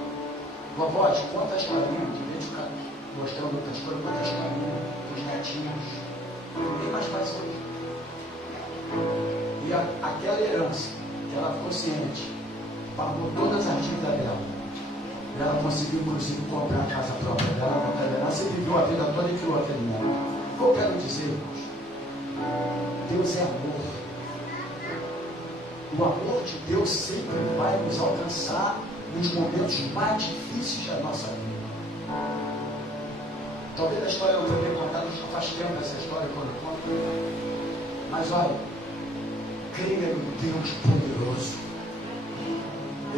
Vovó, te conta a historinha, de vez em quando, mostrando outra história, conta a historinha dos netinhos. Ninguém mais faz hoje. E aquela herança, que ela ficou ciente, pagou todas as dívidas dela. E ela conseguiu, inclusive, comprar a casa própria dela, com aquela herança, e viveu a vida toda e criou aquele neto. O que eu quero dizer, irmãos? Deus é amor. O amor de Deus sempre vai nos alcançar nos momentos mais difíceis da nossa vida. Talvez a história não foi bem contada, já faz tempo essa história quando eu conto. Mas olha, creia no Deus poderoso.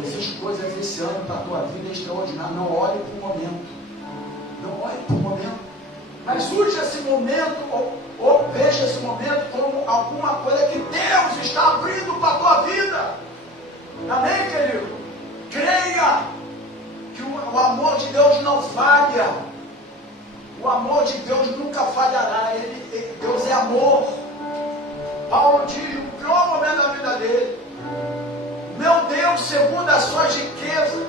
Existem coisas esse ano para a tua vida extraordinárias. Não olhe para o momento. Não olhe para o momento. Mas use esse momento, ou veja esse momento como alguma coisa que Deus está abrindo para a tua vida. Amém, querido? Creia que o amor de Deus não falha. O amor de Deus nunca falhará. Deus é amor. Paulo diz, no pior momento da vida dele, meu Deus, segundo as suas riquezas,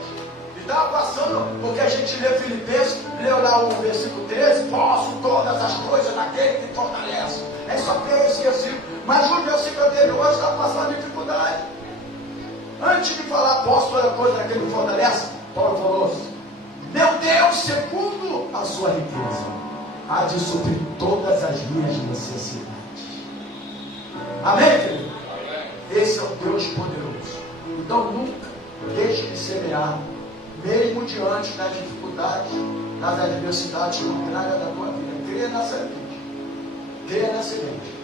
estava passando, porque a gente lê Filipenses, leu lá o versículo 13, posso todas as coisas naquele que me fortalece. É só ter esse versículo. Mas o versículo dele hoje está passando dificuldade. Antes de falar, posso todas as coisas naquele que me fortalece, Paulo falou, meu Deus, segundo a sua riqueza, há de suprir todas as minhas necessidades. Amém, querido? Esse é o Deus poderoso. Então nunca deixe de semear, mesmo diante das dificuldades, das adversidades contrárias da tua vida. Creia na semente. Creia na semente.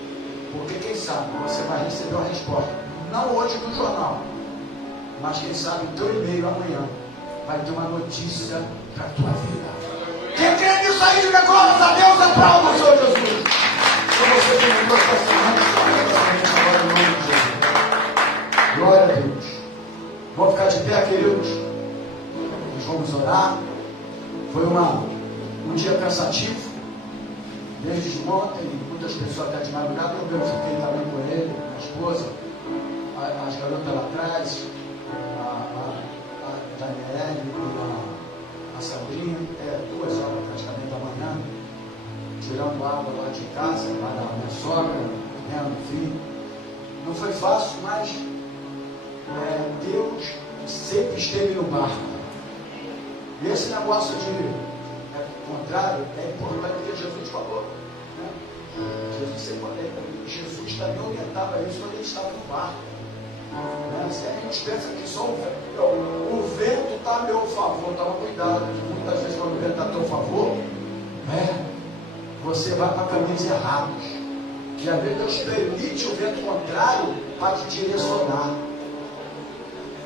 Porque quem sabe você vai receber uma resposta. Não hoje no jornal, mas quem sabe o teu e-mail amanhã vai ter uma notícia para a tua vida. Quem crê nisso aí, diga glórias a Deus, aplauda o Senhor Jesus. Se você tem um essa agora em nome de Jesus. Glória a Deus. Vamos ficar de pé, queridos. Nós vamos orar. Foi um dia cansativo. Desde ontem, muitas pessoas até de madrugada. Eu fiquei também com ele, a esposa, as garotas lá atrás, a Daniela e a Sandrinha, 2 horas praticamente da manhã, tirando água lá de casa, lá da minha sogra, enfim. Não foi fácil, mas Deus sempre esteve no barco. E esse negócio de contrário é importante, porque Jesus falou. Né? Jesus também orientava isso quando ele estava no barco. Se a gente pensa que só o vento está a meu favor, toma cuidado, que muitas vezes quando o vento está a teu favor, você vai para caminhos errados. E às vezes Deus permite o vento contrário para te direcionar.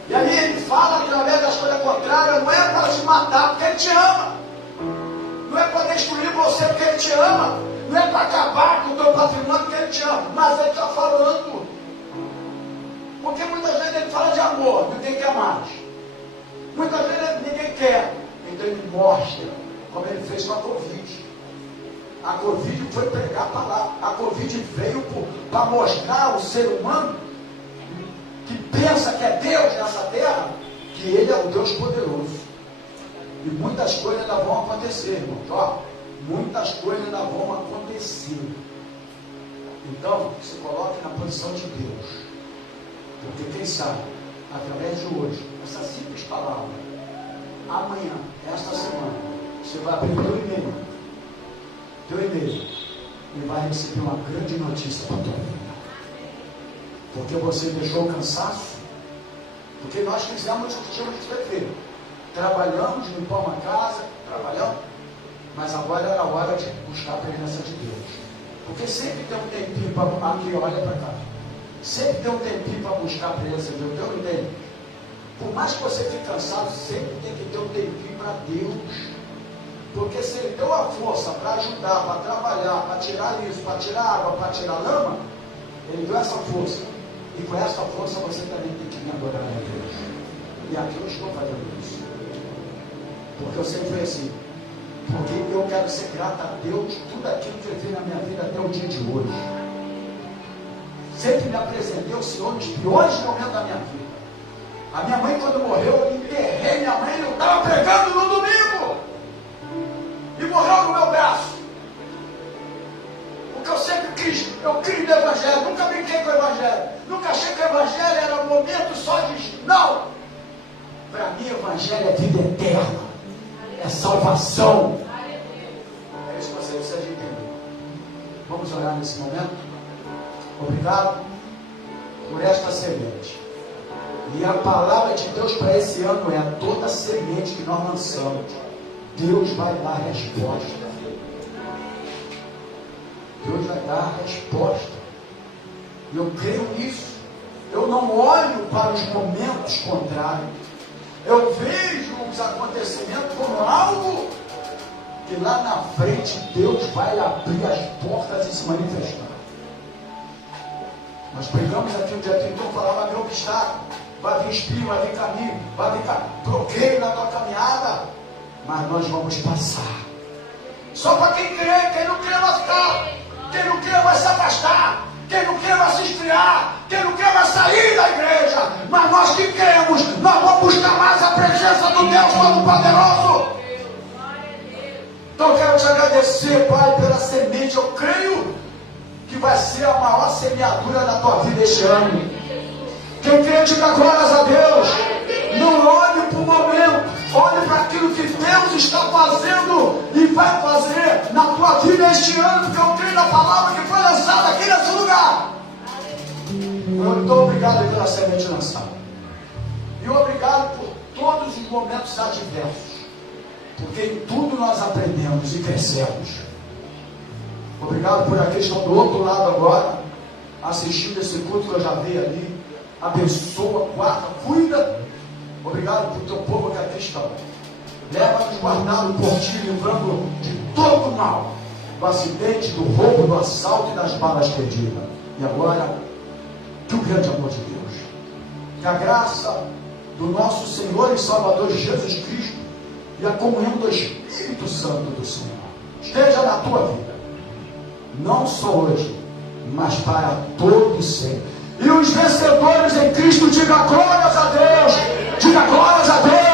E aí ele fala através das coisas contrárias, não é para te matar, porque ele te ama. Não é para destruir você, porque ele te ama. Não é para acabar com o teu patrimônio, porque ele te ama. Mas ele está falando. Porque muitas vezes ele fala de amor, ninguém quer mais. Muitas vezes ninguém quer. Então ele mostra, como ele fez com a Covid. A Covid foi pregar para lá. A Covid veio para mostrar ao ser humano que pensa que é Deus nessa terra, que ele é o Deus poderoso. E muitas coisas ainda vão acontecer, irmão. Muitas coisas ainda vão acontecer. Então, se coloque na posição de Deus. Porque quem sabe, através de hoje, essa simples palavra, amanhã, esta semana, você vai abrir teu e-mail, e vai receber uma grande notícia para a tua vida. Porque você deixou o cansaço, porque nós fizemos o que tínhamos que ter feito. Trabalhamos, limpamos a casa, trabalhamos, mas agora era a hora de buscar a presença de Deus. Porque sempre tem um tempinho para aqui, olha para cá. Sempre tem um tempinho para buscar a presença de Deus. Deus não tem. Por mais que você fique cansado, sempre tem que ter um tempinho para Deus. Porque se Ele deu a força para ajudar, para trabalhar, para tirar isso, para tirar água, para tirar lama, Ele deu essa força. E com essa força você também tem que me adorar a Deus. E aqui eu estou fazendo isso. Porque eu sempre fui assim. Porque eu quero ser grato a Deus, tudo aquilo que eu fiz na minha vida até o dia de hoje. Sempre me apresentei ao Senhor nos piores momentos da minha vida. A minha mãe, quando morreu, eu enterrei minha mãe, eu estava pregando no domingo. E morreu no meu braço. Porque eu sempre quis, eu criei no Evangelho, nunca brinquei com o Evangelho. Nunca achei que o Evangelho era um momento só de... Não! Para mim, o Evangelho é vida eterna. É salvação. É isso que você precisa de entender. Vamos orar nesse momento. Obrigado por esta semente. E a palavra de Deus para esse ano é: toda semente que nós lançamos, Deus vai dar resposta. Deus vai dar resposta. Eu creio nisso. Eu não olho para os momentos contrários. Eu vejo os acontecimentos como algo que lá na frente Deus vai abrir as portas e se manifestar. Nós pregamos aqui o dia 31, falava, vai vir obstáculo, vai vir espinho, vai vir caminho, vai vir bloqueio na tua caminhada, mas nós vamos passar. Só para quem crê, quem não crê vai ficar. Quem não crê vai se afastar. Quem não crê vai se esfriar. Quem não crê vai sair da igreja. Mas nós que cremos, nós vamos buscar mais a presença do Deus Todo-Poderoso. Então eu quero te agradecer, Pai, pela semente. Eu creio que vai ser a maior semeadura da tua vida este ano. Quem crê, diga glórias a Deus. Não olhe para o momento, olhe para aquilo que Deus está fazendo e vai fazer na tua vida este ano, porque eu creio na palavra que foi lançada aqui nesse lugar. Muito obrigado pela semente lançada. E obrigado por todos os momentos adversos, porque em tudo nós aprendemos e crescemos. Obrigado por aqueles que estão do outro lado agora, assistindo esse culto que eu já vi ali. Abençoa, guarda, cuida. Obrigado por teu povo que aqui está. Leva-nos guardado por ti, livrando de todo o mal, do acidente, do roubo, do assalto e das balas perdidas. E agora, que o grande amor de Deus, que a graça do nosso Senhor e Salvador Jesus Cristo e a comunhão do Espírito Santo do Senhor esteja na tua vida, não só hoje, mas para todos sempre. E os vencedores em Cristo, diga glórias a Deus, diga glórias a Deus.